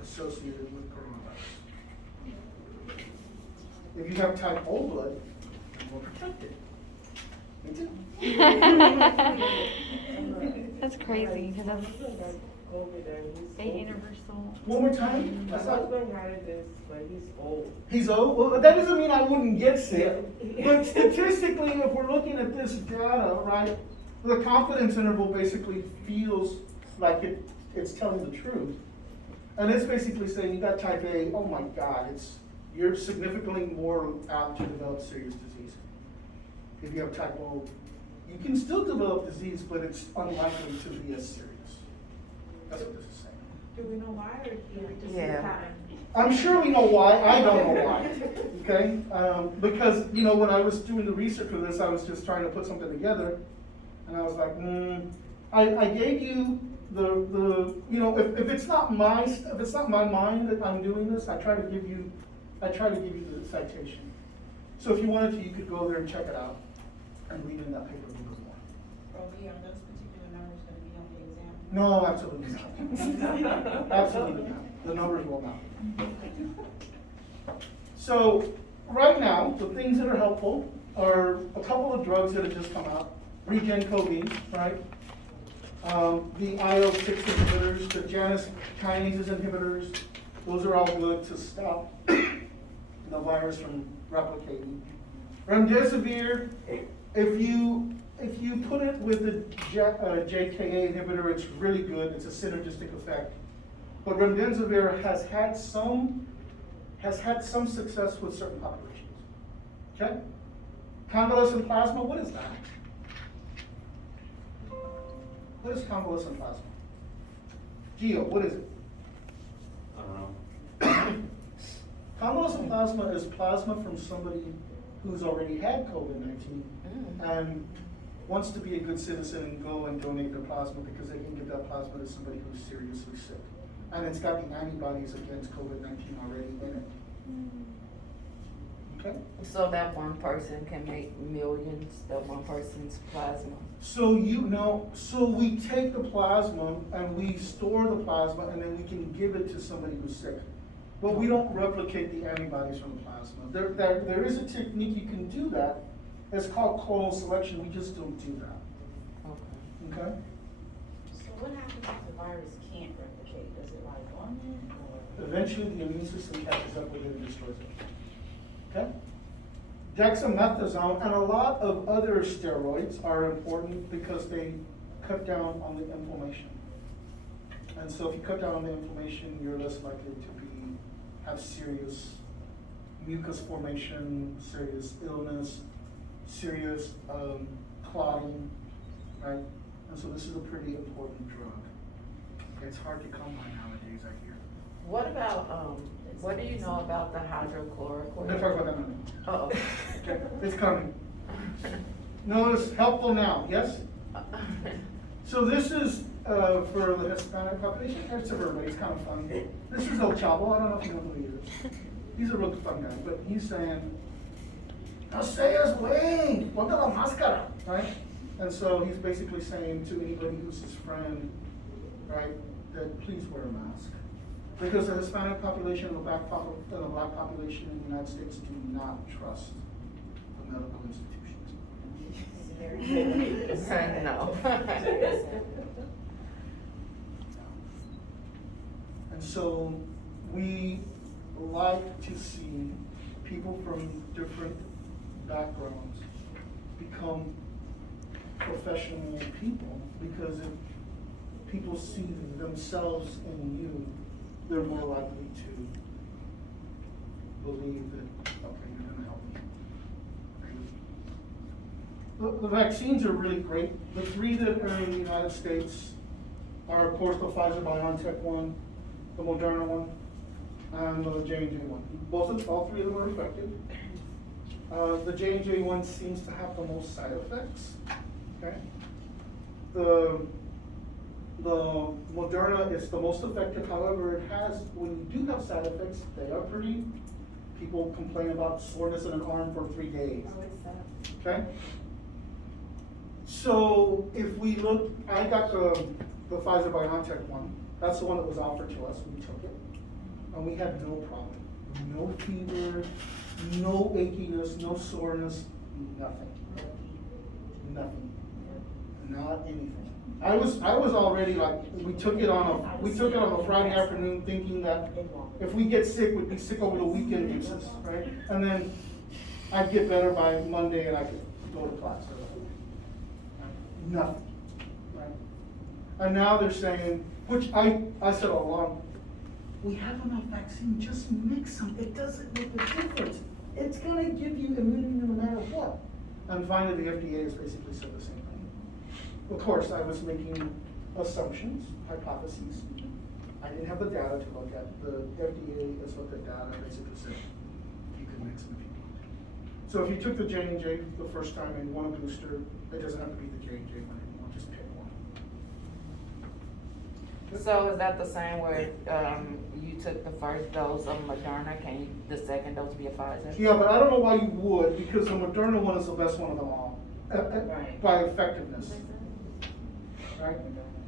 associated with coronavirus. If you have type O blood, you're more protected. Me too. That's crazy because that's COVID and he's a old. universal. One more time. My husband had this, but he's old. He's old. Well, that doesn't mean I wouldn't get sick. But statistically, if we're looking at this data, right, the confidence interval basically feels like it's telling the truth. And it's basically saying you got type A, oh my God, you're significantly more apt to develop serious disease. If you have type O, you can still develop disease, but it's unlikely to be as serious. That's what this is saying. Do we know why, or do we just see Yeah. the pattern? I'm sure we know why, I don't know why, okay? Because, when I was doing the research for this, I was just trying to put something together, and I was like, I gave you you know, if it's not my mind that I'm doing this, I try to give you the citation. So if you wanted to, you could go there and check it out and read in that paper a little bit more. Roby, are those particular numbers gonna be on the exam? No, absolutely not. Absolutely not. The numbers will not. So, right now, the things that are helpful are a couple of drugs that have just come out. Regen-COVID, right? The IL-6 inhibitors, the Janus kinases inhibitors, those are all good to stop the virus from replicating. Remdesivir, if you put it with the JKA inhibitor, it's really good. It's a synergistic effect. But remdesivir has had some success with certain populations. Okay? Convalescent plasma, what is that? What is convalescent plasma? Gio, what is it? I don't know. Convalescent plasma is plasma from somebody who's already had COVID-19 and wants to be a good citizen and go and donate their plasma because they can give that plasma to somebody who's seriously sick. And it's got the antibodies against COVID-19 already in it. Okay? So that one person can make millions, that one person's plasma. So so we take the plasma and we store the plasma and then we can give it to somebody who's sick. But we don't replicate the antibodies from the plasma. There is a technique you can do that. It's called clonal selection. We just don't do that. Okay. Okay? So what happens if the virus can't replicate? Does it lie dormant or? Eventually, the immune system catches up with it and destroys it. Okay? Dexamethasone and a lot of other steroids are important because they cut down on the inflammation. And so if you cut down on the inflammation, you're less likely to have serious mucus formation, serious illness, serious clotting, right? And so this is a pretty important drug. It's hard to come by nowadays, I hear. What about, what do you know about the hydrochloroquine? We're gonna talk about that in a minute. Uh-oh. Okay, it's coming. No, it's helpful now, yes? So this is for the Hispanic population. It's everybody. It's kind of fun. This is El Chavo. I don't know if you know who he is. He's a real fun guy, but he's saying, "No seas güey, ponte la máscara," right? And so he's basically saying to anybody who's his friend, right, that please wear a mask, because the Hispanic population and the black population in the United States do not trust the medical institutions. No. And so we like to see people from different backgrounds become professional people, because if people see themselves in you, they're more likely to believe that, okay, you're gonna help me. The vaccines are really great. The three that are in the United States are, of course, the Pfizer-BioNTech one, the Moderna one, and the J&J one. All three of them are effective. The J&J one seems to have the most side effects. Okay. The Moderna is the most effective. However, it has, when you do have side effects, they are pretty. People complain about soreness in an arm for 3 days. Oh, it's Okay. So if we look, I got the Pfizer-BioNTech one. That's the one that was offered to us. We took it, and we had no problem. No fever, no achiness, no soreness, nothing. Nothing. Not anything. I was already like, we took it on a Friday afternoon, thinking that if we get sick, we'd be sick over the weekend basis, right? And then I'd get better by Monday and I could go to class. Nothing, right? And now they're saying, which I said all along, we have enough vaccine, just mix them. It doesn't make a difference. It's gonna give you immunity no matter what. And finally, the FDA has basically said the same thing. Of course, I was making assumptions, hypotheses. I didn't have the data to look at. The FDA has looked at data, basically said you could mix them if you want. So if you took the J&J the first time and you want a booster, it doesn't have to be the J&J one anymore, just pick one. So is that the same where, you took the first dose of Moderna, can the second dose be a Pfizer? Yeah, but I don't know why you would, because the Moderna one is the best one of them all, Right. by effectiveness. Right?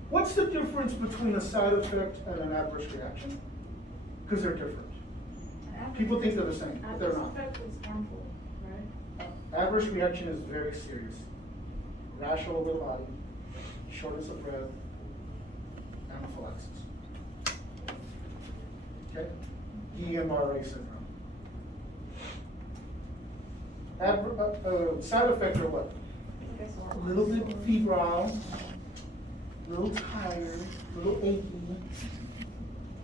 What's the difference between a side effect and an adverse reaction? Because they're different. People think they're the same, but they're not. Adverse effect is harmful, right? Adverse reaction is very serious. Rash all over the body, shortness of breath, anaphylaxis. Okay? Guillain-Barré syndrome. Side effects are what? A little bit febrile, a little tired, a little achy.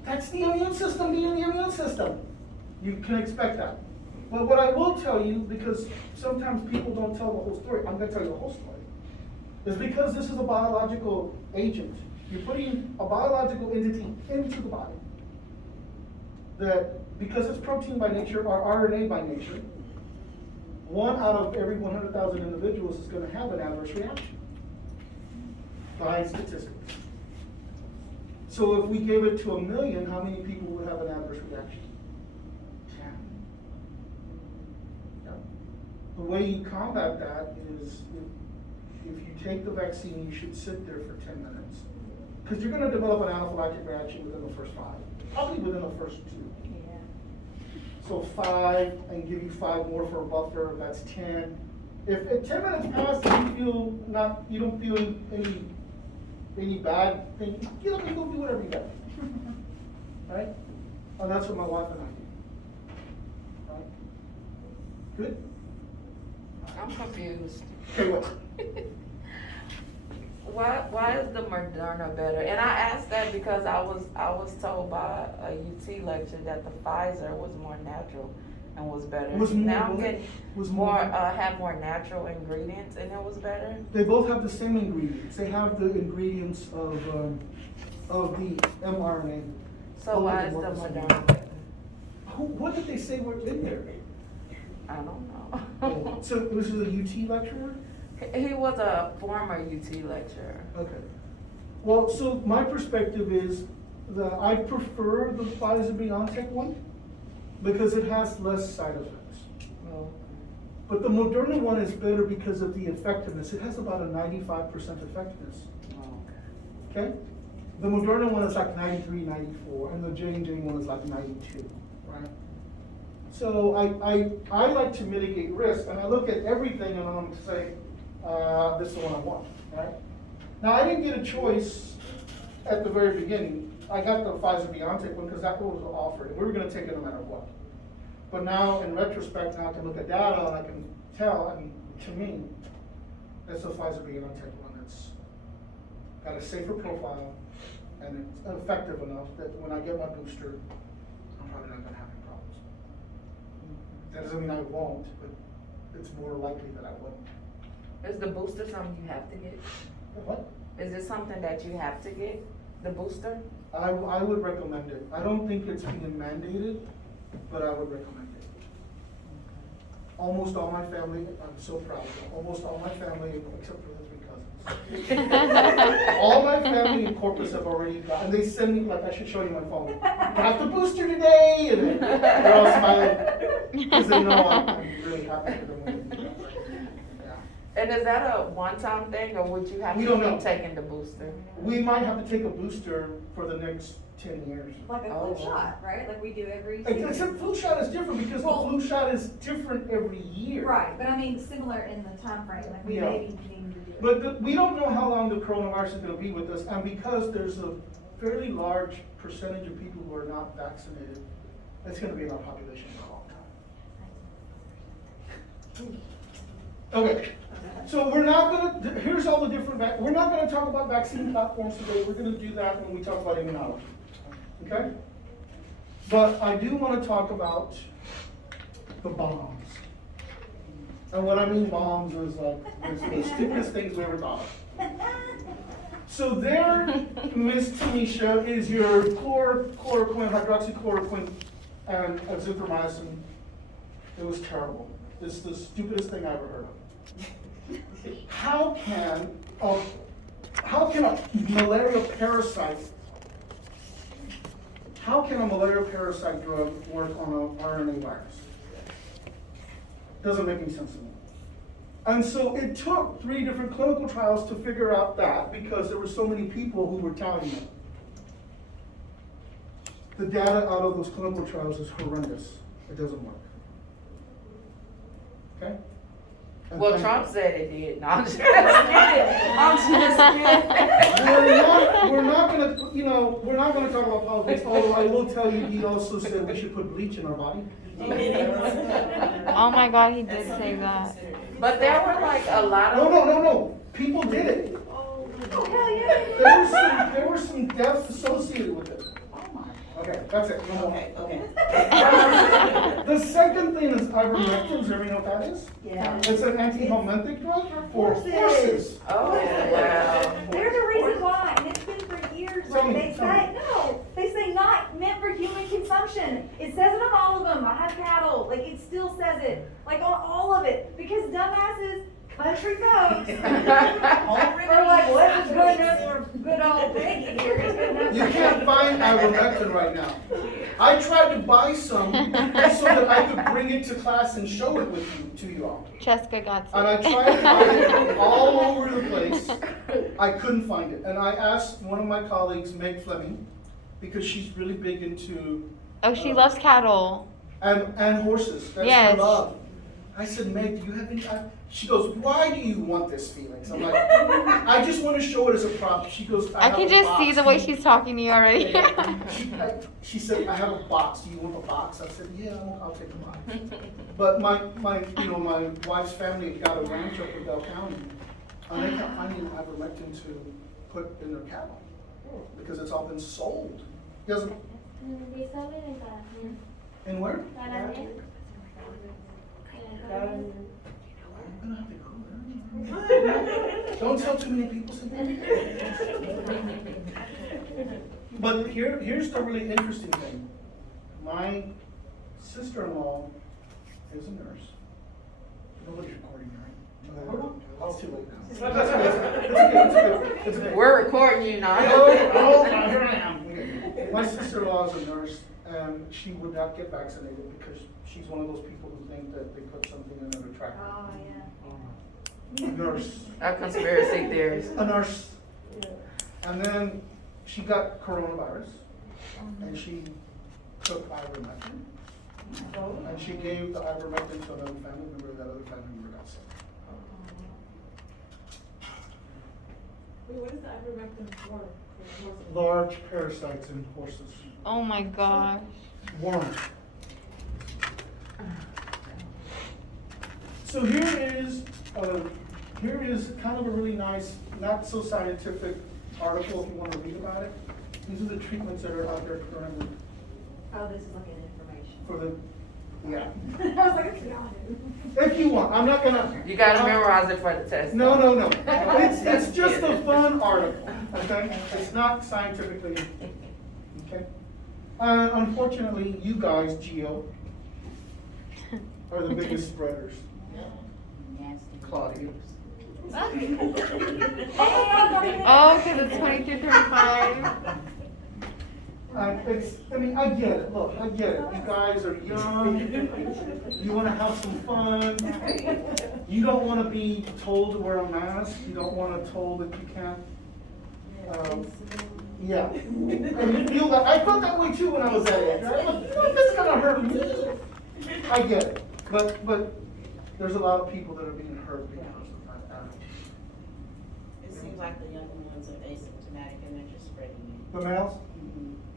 That's the immune system being the immune system. You can expect that. But what I will tell you, because sometimes people don't tell the whole story, I'm gonna tell you the whole story, is because this is a biological agent. You're putting a biological entity into the body that, because it's protein by nature or RNA by nature, 1 out of every 100,000 individuals is gonna have an adverse reaction by statistics. So if we gave it to 1 million, how many people would have an adverse reaction? 10. Yeah. The way you combat that is if you take the vaccine, you should sit there for 10 minutes. Because you're gonna develop an anaphylactic reaction within the first 5, probably within the first 2. So 5, and give you 5 more for a buffer, that's 10. If at 10 minutes pass and you don't feel any bad thing, get up and go do whatever you got. Right? And that's what my wife and I do. Right? Good? I'm confused. Okay, what? Why is the Moderna better? And I asked that because I was told by a UT lecture that the Pfizer was more natural and was better. Now I'm getting have more natural ingredients and it was better. They both have the same ingredients. They have the ingredients of the mRNA. So why is the Moderna better? What did they say were in there? I don't know. So this is a UT lecturer? He was a former UT lecturer. Okay. Well, so my perspective is that I prefer the Pfizer-BioNTech one because it has less side effects. Oh. But the Moderna one is better because of the effectiveness. It has about a 95% effectiveness. Oh, okay. Okay? The Moderna one is like 93, 94, and the J&J one is like 92, right? So I like to mitigate risk, and I look at everything and I'm saying, this is the one I want, right? Now, I didn't get a choice at the very beginning. I got the Pfizer-BioNTech one because that one was offered, and we were gonna take it no matter what. But now, in retrospect, now I can look at data and I can tell, and to me, that's the Pfizer-BioNTech one that's got a safer profile, and it's effective enough that when I get my booster, I'm probably not gonna have any problems. That doesn't mean I won't, but it's more likely that I wouldn't. Is the booster something you have to get? What? Is it something that you have to get, the booster? I would recommend it. I don't think it's being mandated, but I would recommend it. Almost all my family, I'm so proud of them, almost all my family, except for the 3 cousins. All my family in Corpus have already got, and they send me, like, I should show you my phone. Got the booster today, and they're all smiling, because they know I'm really happy for them when they do that. And is that a one-time thing, or would you have We to don't know. keep taking the booster? We might have to take a booster for the next 10 years. Like a Oh, flu wow. shot, right? Like we do every. Except flu shot is different because the flu shot is different every year. Right, but I mean, similar in the time frame. Like we Yeah. may be needing to do it. But we don't know how long the coronavirus is gonna be with us, and because there's a fairly large percentage of people who are not vaccinated, it's gonna be in our population for a long time. Okay, so we're not gonna, here's all the different, we're not gonna talk about vaccine platforms today, we're gonna do that when we talk about immunology, okay? But I do wanna talk about the bombs. And what I mean bombs is like, it's the stupidest things we ever thought of. So there, Miss Tanisha, is your chloroquine, hydroxychloroquine, and azithromycin. It was terrible. It's the stupidest thing I ever heard of. How can a malaria parasite how can a malaria parasite drug work on a RNA virus? Doesn't make any sense to me. And so it took 3 different clinical trials to figure out that, because there were so many people who were touting it. The data out of those clinical trials is horrendous. It doesn't work. Okay? And Well, thank Trump you. said it did. No, I'm just kidding. I'm just kidding. We're not gonna talk about politics, although I will tell you, he also said we should put bleach in our body. Oh my God, he did say that. But there were like a lot of. No. People did it. Oh, hell yeah. There were some deaths associated with it. Okay, that's it. No more. Okay. The second thing is ivermectin. Does everybody know what that is? Yeah. It's an anti-helminthic drug for horses. Oh, wow. There's a reason why, and it's been for years, Tell me, they tell me. say, no, they say not meant for human consumption. It says it on all of them, I have cattle, like, it still says it, like, on all of it, because dumbasses, country folks, are like, well, it's good enough for good old Peggy here, it's good enough You for can't me." find ivermectin right now. I tried to buy some so that I could bring it to class and show it to you all. Cheska got And I some. tried to find it all over the place. I couldn't find it. And I asked one of my colleagues, Meg Fleming, because she's really big into Oh, she loves cattle. and horses. That's Yes. her love. I said, Meg, do you have any? She goes, why do you want this, Felix? I'm like, I just want to show it as a prop. She goes, I have can a just box. see the way she's talking to you already. She said, I have a box. Do you want a box? I said, yeah, I'll take a box. But my wife's family got a ranch up in Bell County, and they kept finding ivermectin to put in their cattle because it's all been sold. Doesn't They sell it in Carajé. in where? Carajé. I'm gonna have to go there. Don't tell too many people something. But here's the really interesting thing. My sister-in-law is a nurse. Nobody's recording, right? Oh, it's too late now. It's okay. We're recording you now. Oh, here I am. Okay. My sister-in-law is a nurse, and she would not get vaccinated because she's one of those people who think that they put something in their tractor. Oh, yeah. A nurse. A conspiracy theorist. A nurse. And then she got coronavirus, and she took ivermectin, and she gave the ivermectin to another family member. That other family member got sick. Wait, what is the ivermectin for? Large parasites in horses. Oh my gosh. Worms. So here is kind of a really nice, not so scientific article if you want to read about it. These are the treatments that are out there currently Oh, this is looking at information. for the, yeah. I was like, yeah. If you want, I'm not gonna. You gotta memorize it for the test. No. It's just a fun article, okay? It's not scientifically, okay? And unfortunately, you guys, Geo, are the biggest spreaders. Claudia. Oh, because it's 22, 35. I get it, look, I get it, you guys are young, you wanna have some fun, you don't wanna be told to wear a mask, you don't wanna told that you can't, yeah. And you feel that, I felt that way too when I was that age, right? Like, this is gonna hurt me. I get it, but there's a lot of people that are being hurt because of that. It seems like the younger ones are asymptomatic and they're just spreading it. The males?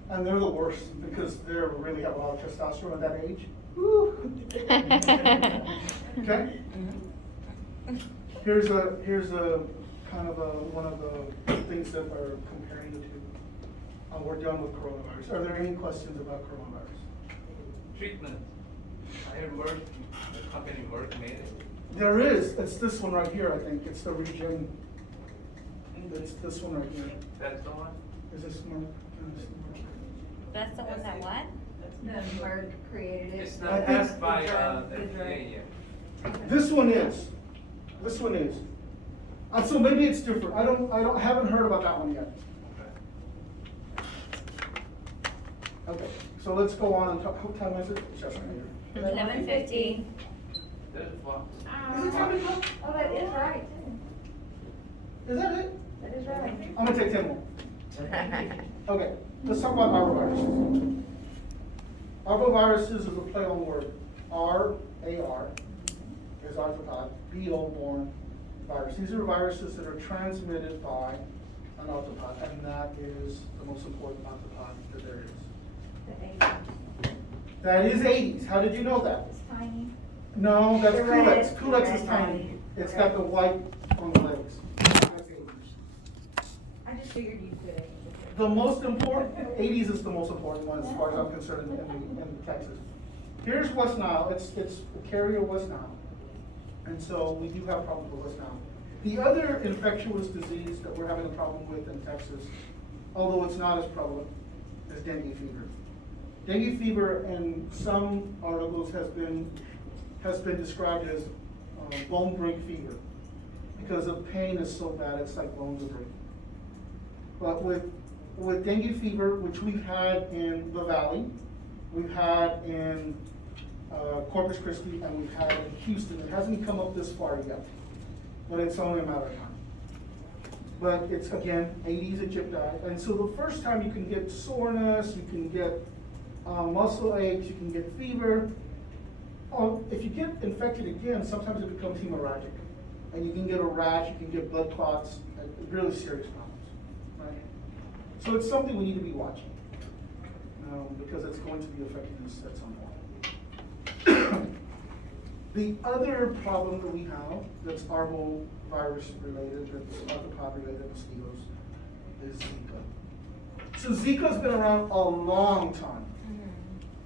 And they're the worst because they really have a lot of testosterone at that age. Woo. Okay? Here's a kind of one of the things that are comparing the two. We're done with coronavirus. Are there any questions about coronavirus? Treatment. I heard Merck, the company Merck made it. There is. It's this one right here, I think. It's the Regen. It's this one right here. That's the one? Is this Merck? That's the one that what? Merck created it. It's I not think- passed by, The drug. FDA yet. This one is. This one is. So maybe it's different. I haven't heard about that one yet. Okay, so let's go on and talk, what time is it? Just 11:50. There's a fox. Is it time to go? Oh, that is right. Is that it? That is right. I'm gonna take 10 more. Okay, let's talk about arboviruses. Arboviruses is a play on word. R-A-R is arthropod, B-O born virus. These are viruses that are transmitted by an arthropod, and that is the most important arthropod that there is. The eight. That is Aedes. How did you know that? It's tiny. No, that's The red- Culex. the Culex red is tiny. body. It's The got red. the white on the legs. That's Aedes. I just figured you could. The most important, Aedes is the most important one as far as I'm concerned in Texas. Here's West Nile, it's carrier West Nile. And so we do have problems with West Nile. The other infectious disease that we're having a problem with in Texas, although it's not as prevalent, is dengue fever. Dengue fever in some articles has been described as bone break fever, because the pain is so bad, it's like bones are breaking. But with dengue fever, which we've had in the Valley, we've had in Corpus Christi, and we've had in Houston, it hasn't come up this far yet, but it's only a matter of time. But it's, again, Aedes aegypti, and so the first time you can get soreness, you can get muscle aches, you can get fever. If you get infected again, sometimes it becomes hemorrhagic, and you can get a rash, you can get blood clots, and really serious problems, right? So it's something we need to be watching, because it's going to be affecting us at some point. The other problem that we have that's arbovirus related, that's arthropod related mosquitoes, is Zika. So Zika's been around a long time,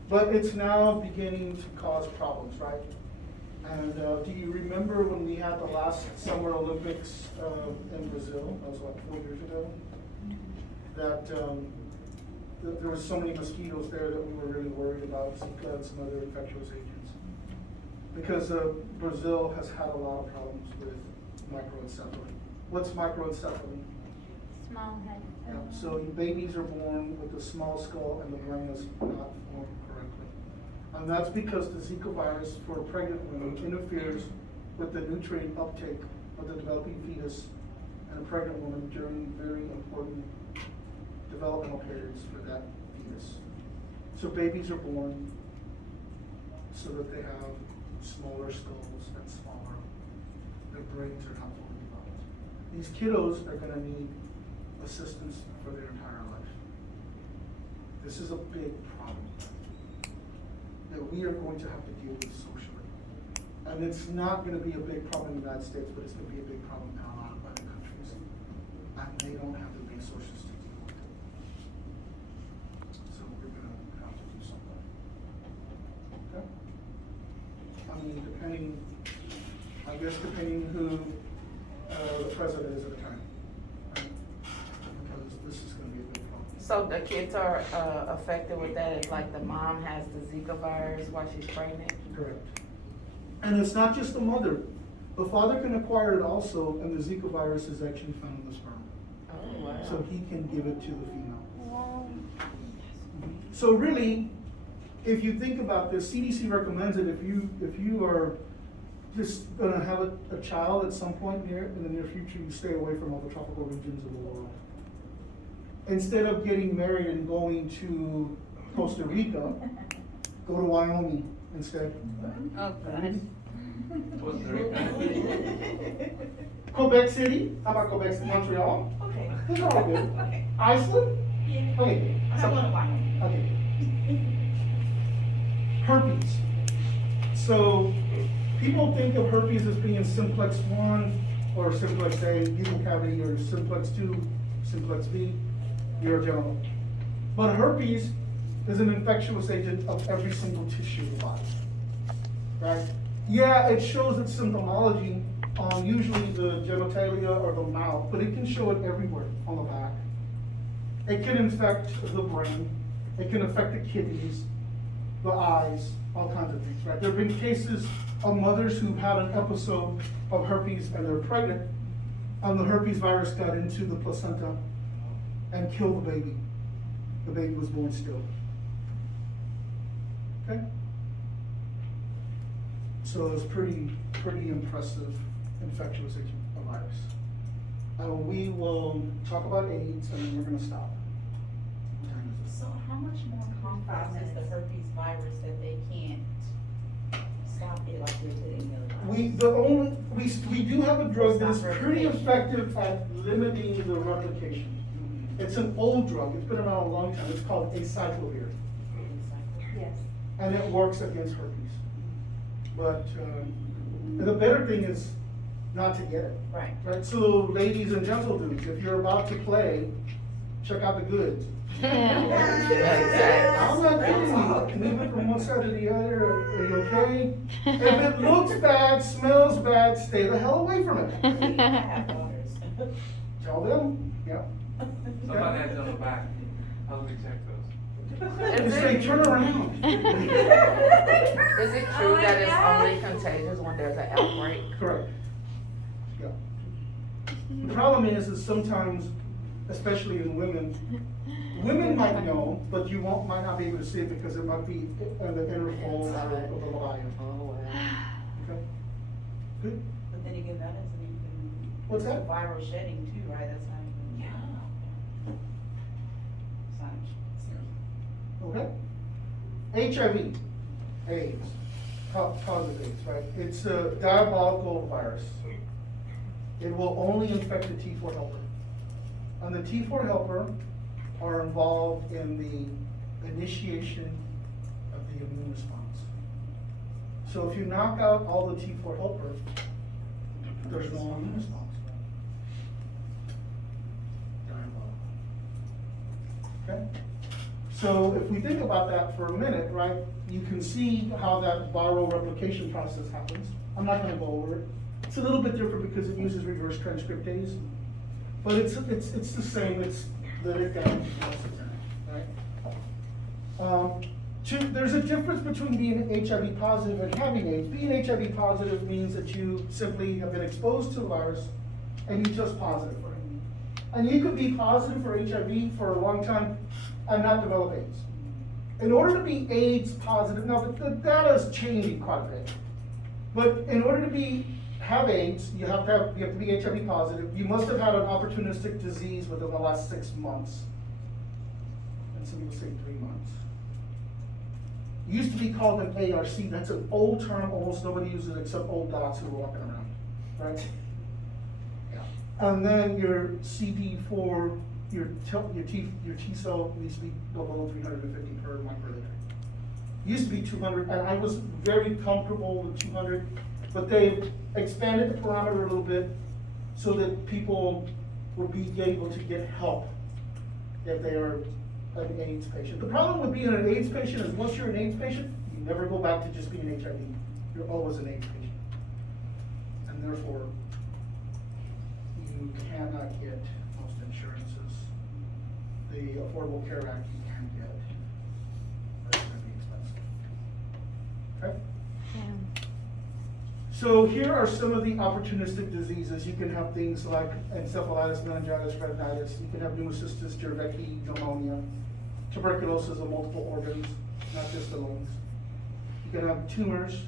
but it's now beginning to cause problems, right? And do you remember when we had the last Summer Olympics in Brazil? That was what, 4 years ago? That there were so many mosquitoes there that we were really worried about Zika and some other infectious agents. Because Brazil has had a lot of problems with microencephaly. What's microencephaly? Small head. Yeah, so babies are born with a small skull and the brain is not formed correctly. And that's because the Zika virus for a pregnant woman interferes with the nutrient uptake of the developing fetus and a pregnant woman during very important developmental periods for that fetus. So babies are born so that they have smaller skulls and smaller, their brains are not fully developed. These kiddos are gonna need assistance for their entire life. This is a big problem that we are going to have to deal with socially. And it's not gonna be a big problem in the United States, but it's gonna be a big problem in a lot of other countries. And they don't have the resources to deal with it. So we're gonna have to do something. Okay? I mean, depending who the president is at the time. Right? Because this is gonna be a big problem. So the kids are affected with that, it's like the mom has the Zika virus while she's pregnant? Correct. And it's not just the mother. The father can acquire it also, and the Zika virus is actually found in the sperm. Oh, wow. So he can give it to the female. Wow. So really, if you think about this, CDC recommends it if you are just gonna have a child at some point in the near future, you stay away from all the tropical regions of the world. Instead of getting married and going to Costa Rica, go to Wyoming instead. Oh, God. Costa Rica. Quebec City, how about Quebec City, Montreal? Okay. Those are all good. Okay. Iceland? Yeah. Okay. I'm gonna find them. Okay. Herpes. So people think of herpes as being simplex 1 or simplex A, buccal cavity, or simplex 2, simplex B, urogenital. But herpes is an infectious agent of every single tissue of the body, right? Yeah, it shows its symptomology on usually the genitalia or the mouth, but it can show it everywhere on the back. It can infect the brain, it can affect the kidneys, the eyes, all kinds of things, right? There have been cases of mothers who've had an episode of herpes and they're pregnant, and the herpes virus got into the placenta and killed the baby. The baby was born still. Okay? So it's pretty impressive infectious agent, a virus. We will talk about AIDS and then we're gonna stop. What time is it? So how much more complex is the herpes virus that they can't stop it like they did in the other virus? We do have a drug that is pretty effective at limiting the replication. It's an old drug, it's been around a long time, it's called acyclovir, Yes. and it works against herpes. But, the better thing is not to get it. Right. Right, so ladies and gentlemen, if you're about to play, check out the goods. I'm not kidding you, move it from one side to the other, are you okay? If it looks bad, smells bad, stay the hell away from it. I have daughters. Tell them, yeah. Somebody has on the back, how do we check those? Just say, turn around. Is it Oh true my that it's God. only contagious when there's an outbreak? Correct. Yeah. The problem is sometimes, especially in women might know, but you might not be able to see it because it might be in the inner folds of the labia. Oh, wow. Okay? Good? But then again, that isn't even. What's that? Viral shedding too, right? That's not even. Yeah. Okay? HIV, AIDS, causes AIDS, right? It's a diabolical virus. It will only infect the T4 helper. And the T4 helper are involved in the initiation of the immune response. So if you knock out all the T4 helper, there's no immune response. Okay? So if we think about that for a minute, right, you can see how that viral replication process happens. I'm not gonna go over it. It's a little bit different because it uses reverse transcriptase, but it's the same, it's the right? There's a difference between being HIV positive and having AIDS. Being HIV positive means that you simply have been exposed to the virus and you test positive for it. And you could be positive for HIV for a long time and not develop AIDS. In order to be AIDS positive, now the data is changing quite a bit, but in order to have AIDS, you have to be HIV positive. You must have had an opportunistic disease within the last 6 months. And some people say 3 months. It used to be called an ARC. That's an old term, almost nobody uses it except old docs who are walking around, right? Yeah. And then your CD4, your T cell needs to be below 350 per microliter. Used to be 200, and I was very comfortable with 200, but they've expanded the parameter a little bit so that people would be able to get help if they are an AIDS patient. The problem with being an AIDS patient is once you're an AIDS patient, you never go back to just being HIV. You're always an AIDS patient. And therefore, you cannot get most insurances. The Affordable Care Act you can get, but it's gonna be expensive. Okay? Yeah. So here are some of the opportunistic diseases. You can have things like encephalitis, meningitis, retinitis. You can have pneumocystis jirovecii, pneumonia, tuberculosis of multiple organs, not just the lungs. You can have tumors.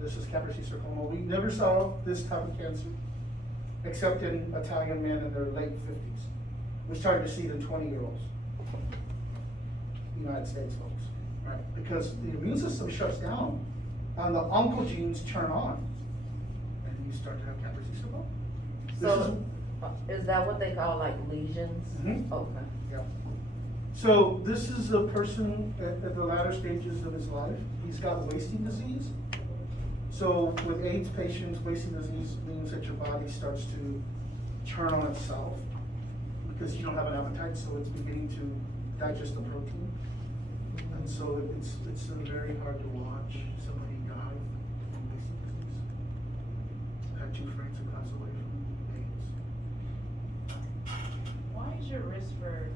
This is Kaposi sarcoma. We never saw this type of cancer, except in Italian men in their late 50s. We started to see it in 20-year-olds. United States folks, right? Because the immune system shuts down and the oncogenes turn on. And you start to have Kaposi sarcoma. So, is that what they call like lesions? Mhm. Okay. Yeah. So this is a person at the latter stages of his life. He's got wasting disease. So with AIDS patients, wasting disease means that your body starts to turn on itself because you don't have an appetite, so it's beginning to digest the protein. And so it's very hard to watch somebody die from wasting disease. I had 2 friends who passed away from AIDS. Why is your risk for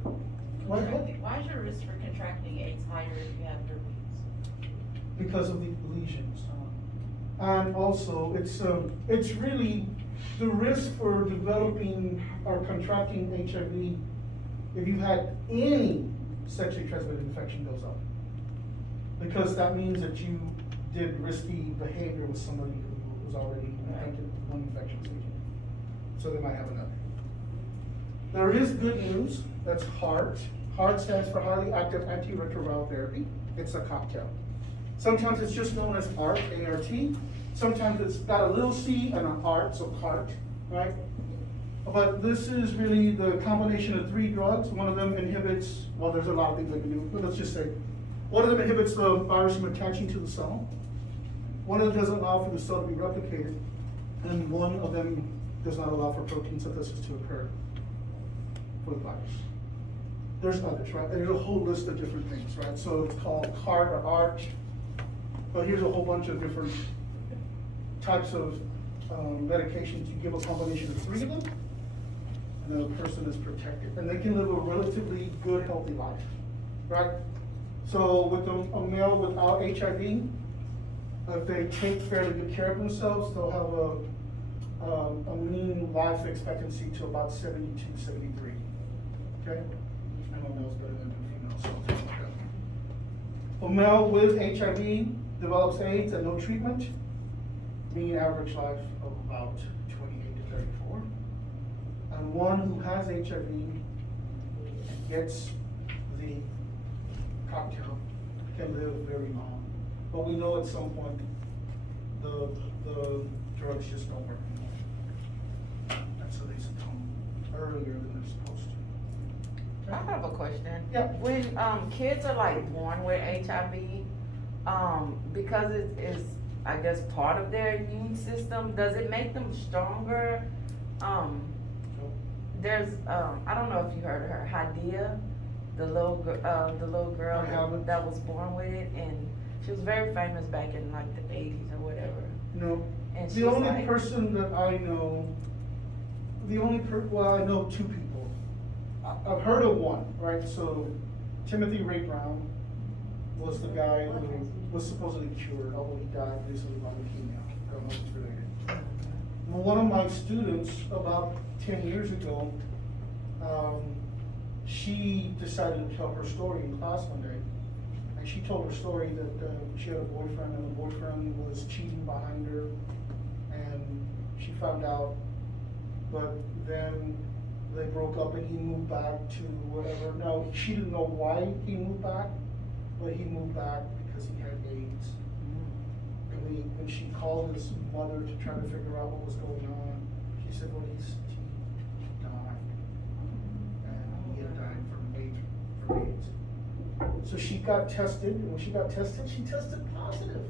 What? why is your risk for contracting AIDS higher if you have herpes? Because of the lesions. And also, it's really the risk for developing or contracting HIV if you had any sexually transmitted infection goes up. because that means that you did risky behavior with somebody who was already infected with one infectious agent. So they might have another. There is good news, that's HAART. HAART stands for Highly Active Antiretroviral Therapy. It's a cocktail. Sometimes it's just known as ART, A-R-T. Sometimes it's got a little C and an ART, so CART, right? But this is really the combination of 3 drugs. One of them inhibits, well, there's a lot of things they can do, but let's just say, one of them inhibits the virus from attaching to the cell. One of them doesn't allow for the cell to be replicated, and one of them does not allow for protein synthesis to occur for the virus. There's others, right? There's a whole list of different things, right? So it's called CART or ART, but here's a whole bunch of different types of medications. You give a combination of 3 of them, and the person is protected, and they can live a relatively good, healthy life, right? So with a male without HIV, if they take fairly good care of themselves, they'll have a mean life expectancy to about 72, 73, okay? I know males better than females, so I'll talk about that. A male with HIV develops AIDS and no treatment, mean average life of about 28 to 34. And one who has HIV gets the cocktail can live very long. But we know at some point the drugs just don't work anymore. And so they succumb earlier than they're supposed to. I have a question. Yeah. When kids are like born with HIV, because it is, I guess, part of their immune system, does it make them stronger? There's, I don't know if you heard of her, Hadia, the little girl I haven't. that was born with it, and she was very famous back in like the 80s or whatever. No. And she's The only like, person that I know, well, I know 2 people. I've heard of one, right? So Timothy Ray Brown was the guy who was supposedly cured, although he died recently by leukemia. I don't know if it's related. One of my students, about 10 years ago, she decided to tell her story in class one day. And she told her story that she had a boyfriend, and the boyfriend was cheating behind her, and she found out, but then they broke up and he moved back to whatever. No, she didn't know why he moved back, but he moved back because he had AIDS. And when she called his mother to try to figure out what was going on, she said, well, he died. And he had died from AIDS. So she got tested, and when she got tested, she tested positive.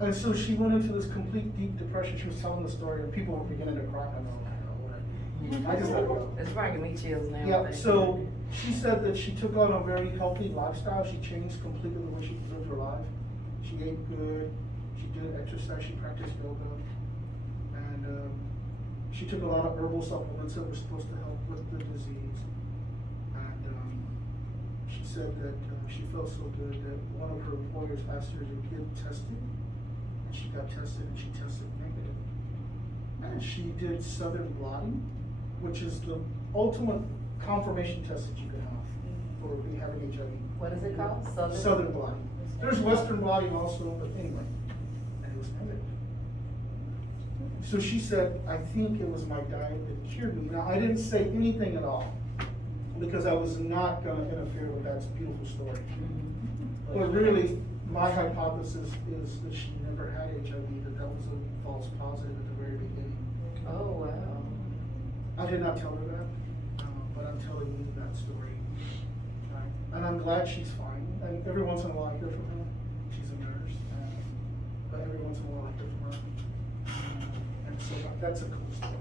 And so she went into this complete deep depression. She was telling the story, and people were beginning to cry. I just let it go. it's bringing me chills now. Yeah, so she said that she took on a very healthy lifestyle. She changed completely the way she lived her life. She ate good, she did exercise, she practiced yoga, and she took a lot of herbal supplements that were supposed to help with the disease. And she said that she felt so good that one of her employers asked her to get tested, and she got tested and she tested negative. And she did Southern blotting, which is the ultimate confirmation test that you can have for having HIV. What is it called? Southern blotting. There's Western blotting also, but anyway, and it was negative. So she said, I think it was my diet that cured me. Now, I didn't say anything at all, because I was not gonna interfere with that beautiful story. But really, my hypothesis is that she never had HIV, that was a false positive at the very beginning. Oh, wow. I did not tell her that, but I'm telling you that story. Right? And I'm glad she's fine. And every once in a while I hear from her. She's a nurse. But every once in a while I hear from her. And so that's a cool story.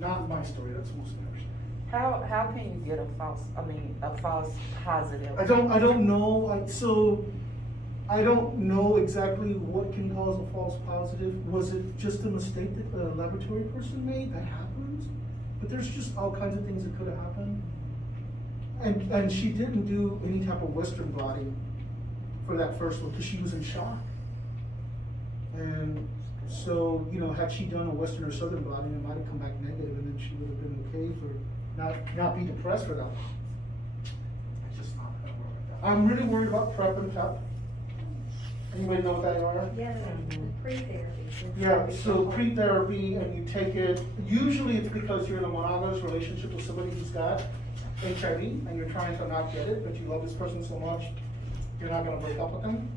Not my story, that's most nurse. How can you get a false positive? I don't know. I don't know exactly what can cause a false positive. Was it just a mistake that a laboratory person made? That happens. But there's just all kinds of things that could have happened. And she didn't do any type of Western blotting for that first one because she was in shock. And so, had she done a Western or Southern blotting, it might have come back negative, and then she would have been okay for not be depressed for that long. It's just not gonna work like that. I'm really worried about PrEP and PEP. Anybody know what they are? Yeah, the pre-therapy. Yeah, so pre-therapy, and you take it, usually it's because you're in a monogamous relationship with somebody who's got HIV, and you're trying to not get it, but you love this person so much, you're not gonna break up with them.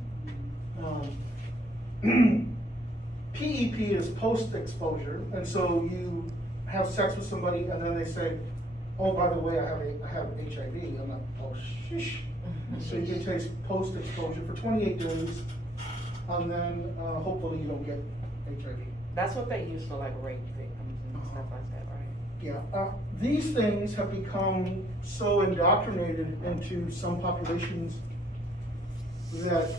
PEP is post-exposure, and so you have sex with somebody, and then they say, oh, by the way, I have HIV. I'm like, oh, shish. So you can take post-exposure for 28 days, and then hopefully you don't get HIV. That's what they use for like rape victims and stuff like that, right? Yeah, these things have become so indoctrinated into some populations that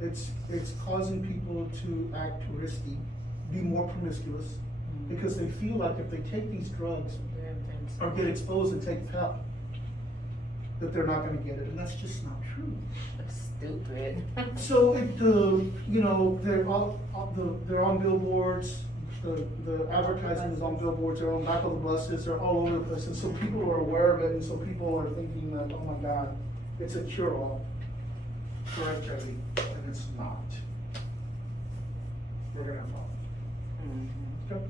it's causing people to act risky, be more promiscuous, because they feel like if they take these drugs or get exposed and take PEP, that they're not gonna get it, and that's just not true. That's stupid. So you know, they're on billboards, the advertising is on billboards, they're on back of the buses, they're all over the place, and so people are aware of it, and so people are thinking that, oh my God, it's a cure-all for HIV, and it's not. We're gonna have problems. Okay.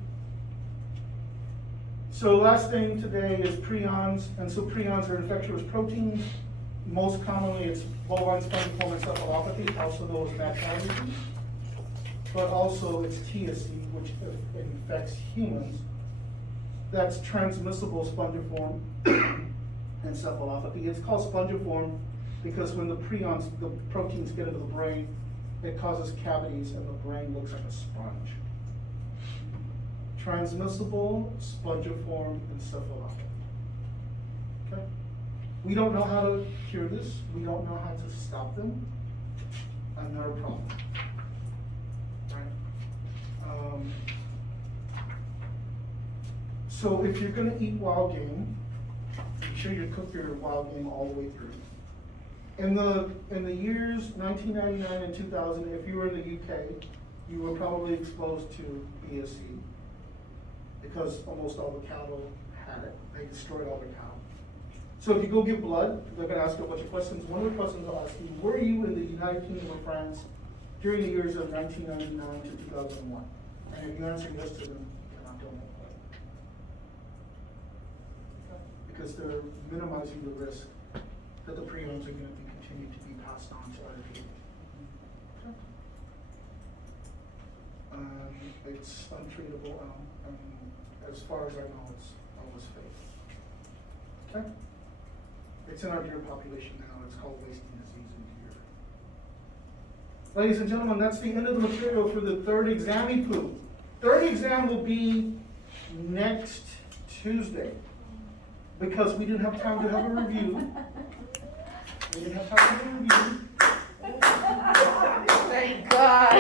So last thing today is prions, and so prions are infectious proteins. Most commonly, it's bovine spongiform encephalopathy, also known as bad cow disease. But also it's TSC, which infects humans. That's transmissible spongiform encephalopathy. It's called spongiform because when the prions, the proteins get into the brain, it causes cavities and the brain looks like a sponge. Transmissible spongiform encephalopathy. Okay? We don't know how to cure this. We don't know how to stop them. Another problem. Right? So if you're gonna eat wild game, be sure you cook your wild game all the way through. In the years 1999 and 2000, if you were in the UK, you were probably exposed to BSE because almost all the cattle had it. They destroyed all the cattle. So if you go give blood, they're gonna ask you a bunch of questions. One of the questions they'll ask you, were you in the United Kingdom or France during the years of 1999 to 2001? And if you answer yes to them, you're not doing it. Because they're minimizing the risk that the prions are gonna be continued to be passed on to other people. It's untreatable, and as far as I know, it's almost fatal. Okay? It's in our deer population now. It's called wasting disease in deer. Ladies and gentlemen, that's the end of the material for the third exam pool. Third exam will be next Tuesday because we didn't have time to have a review. We didn't have time to have a review. Thank God.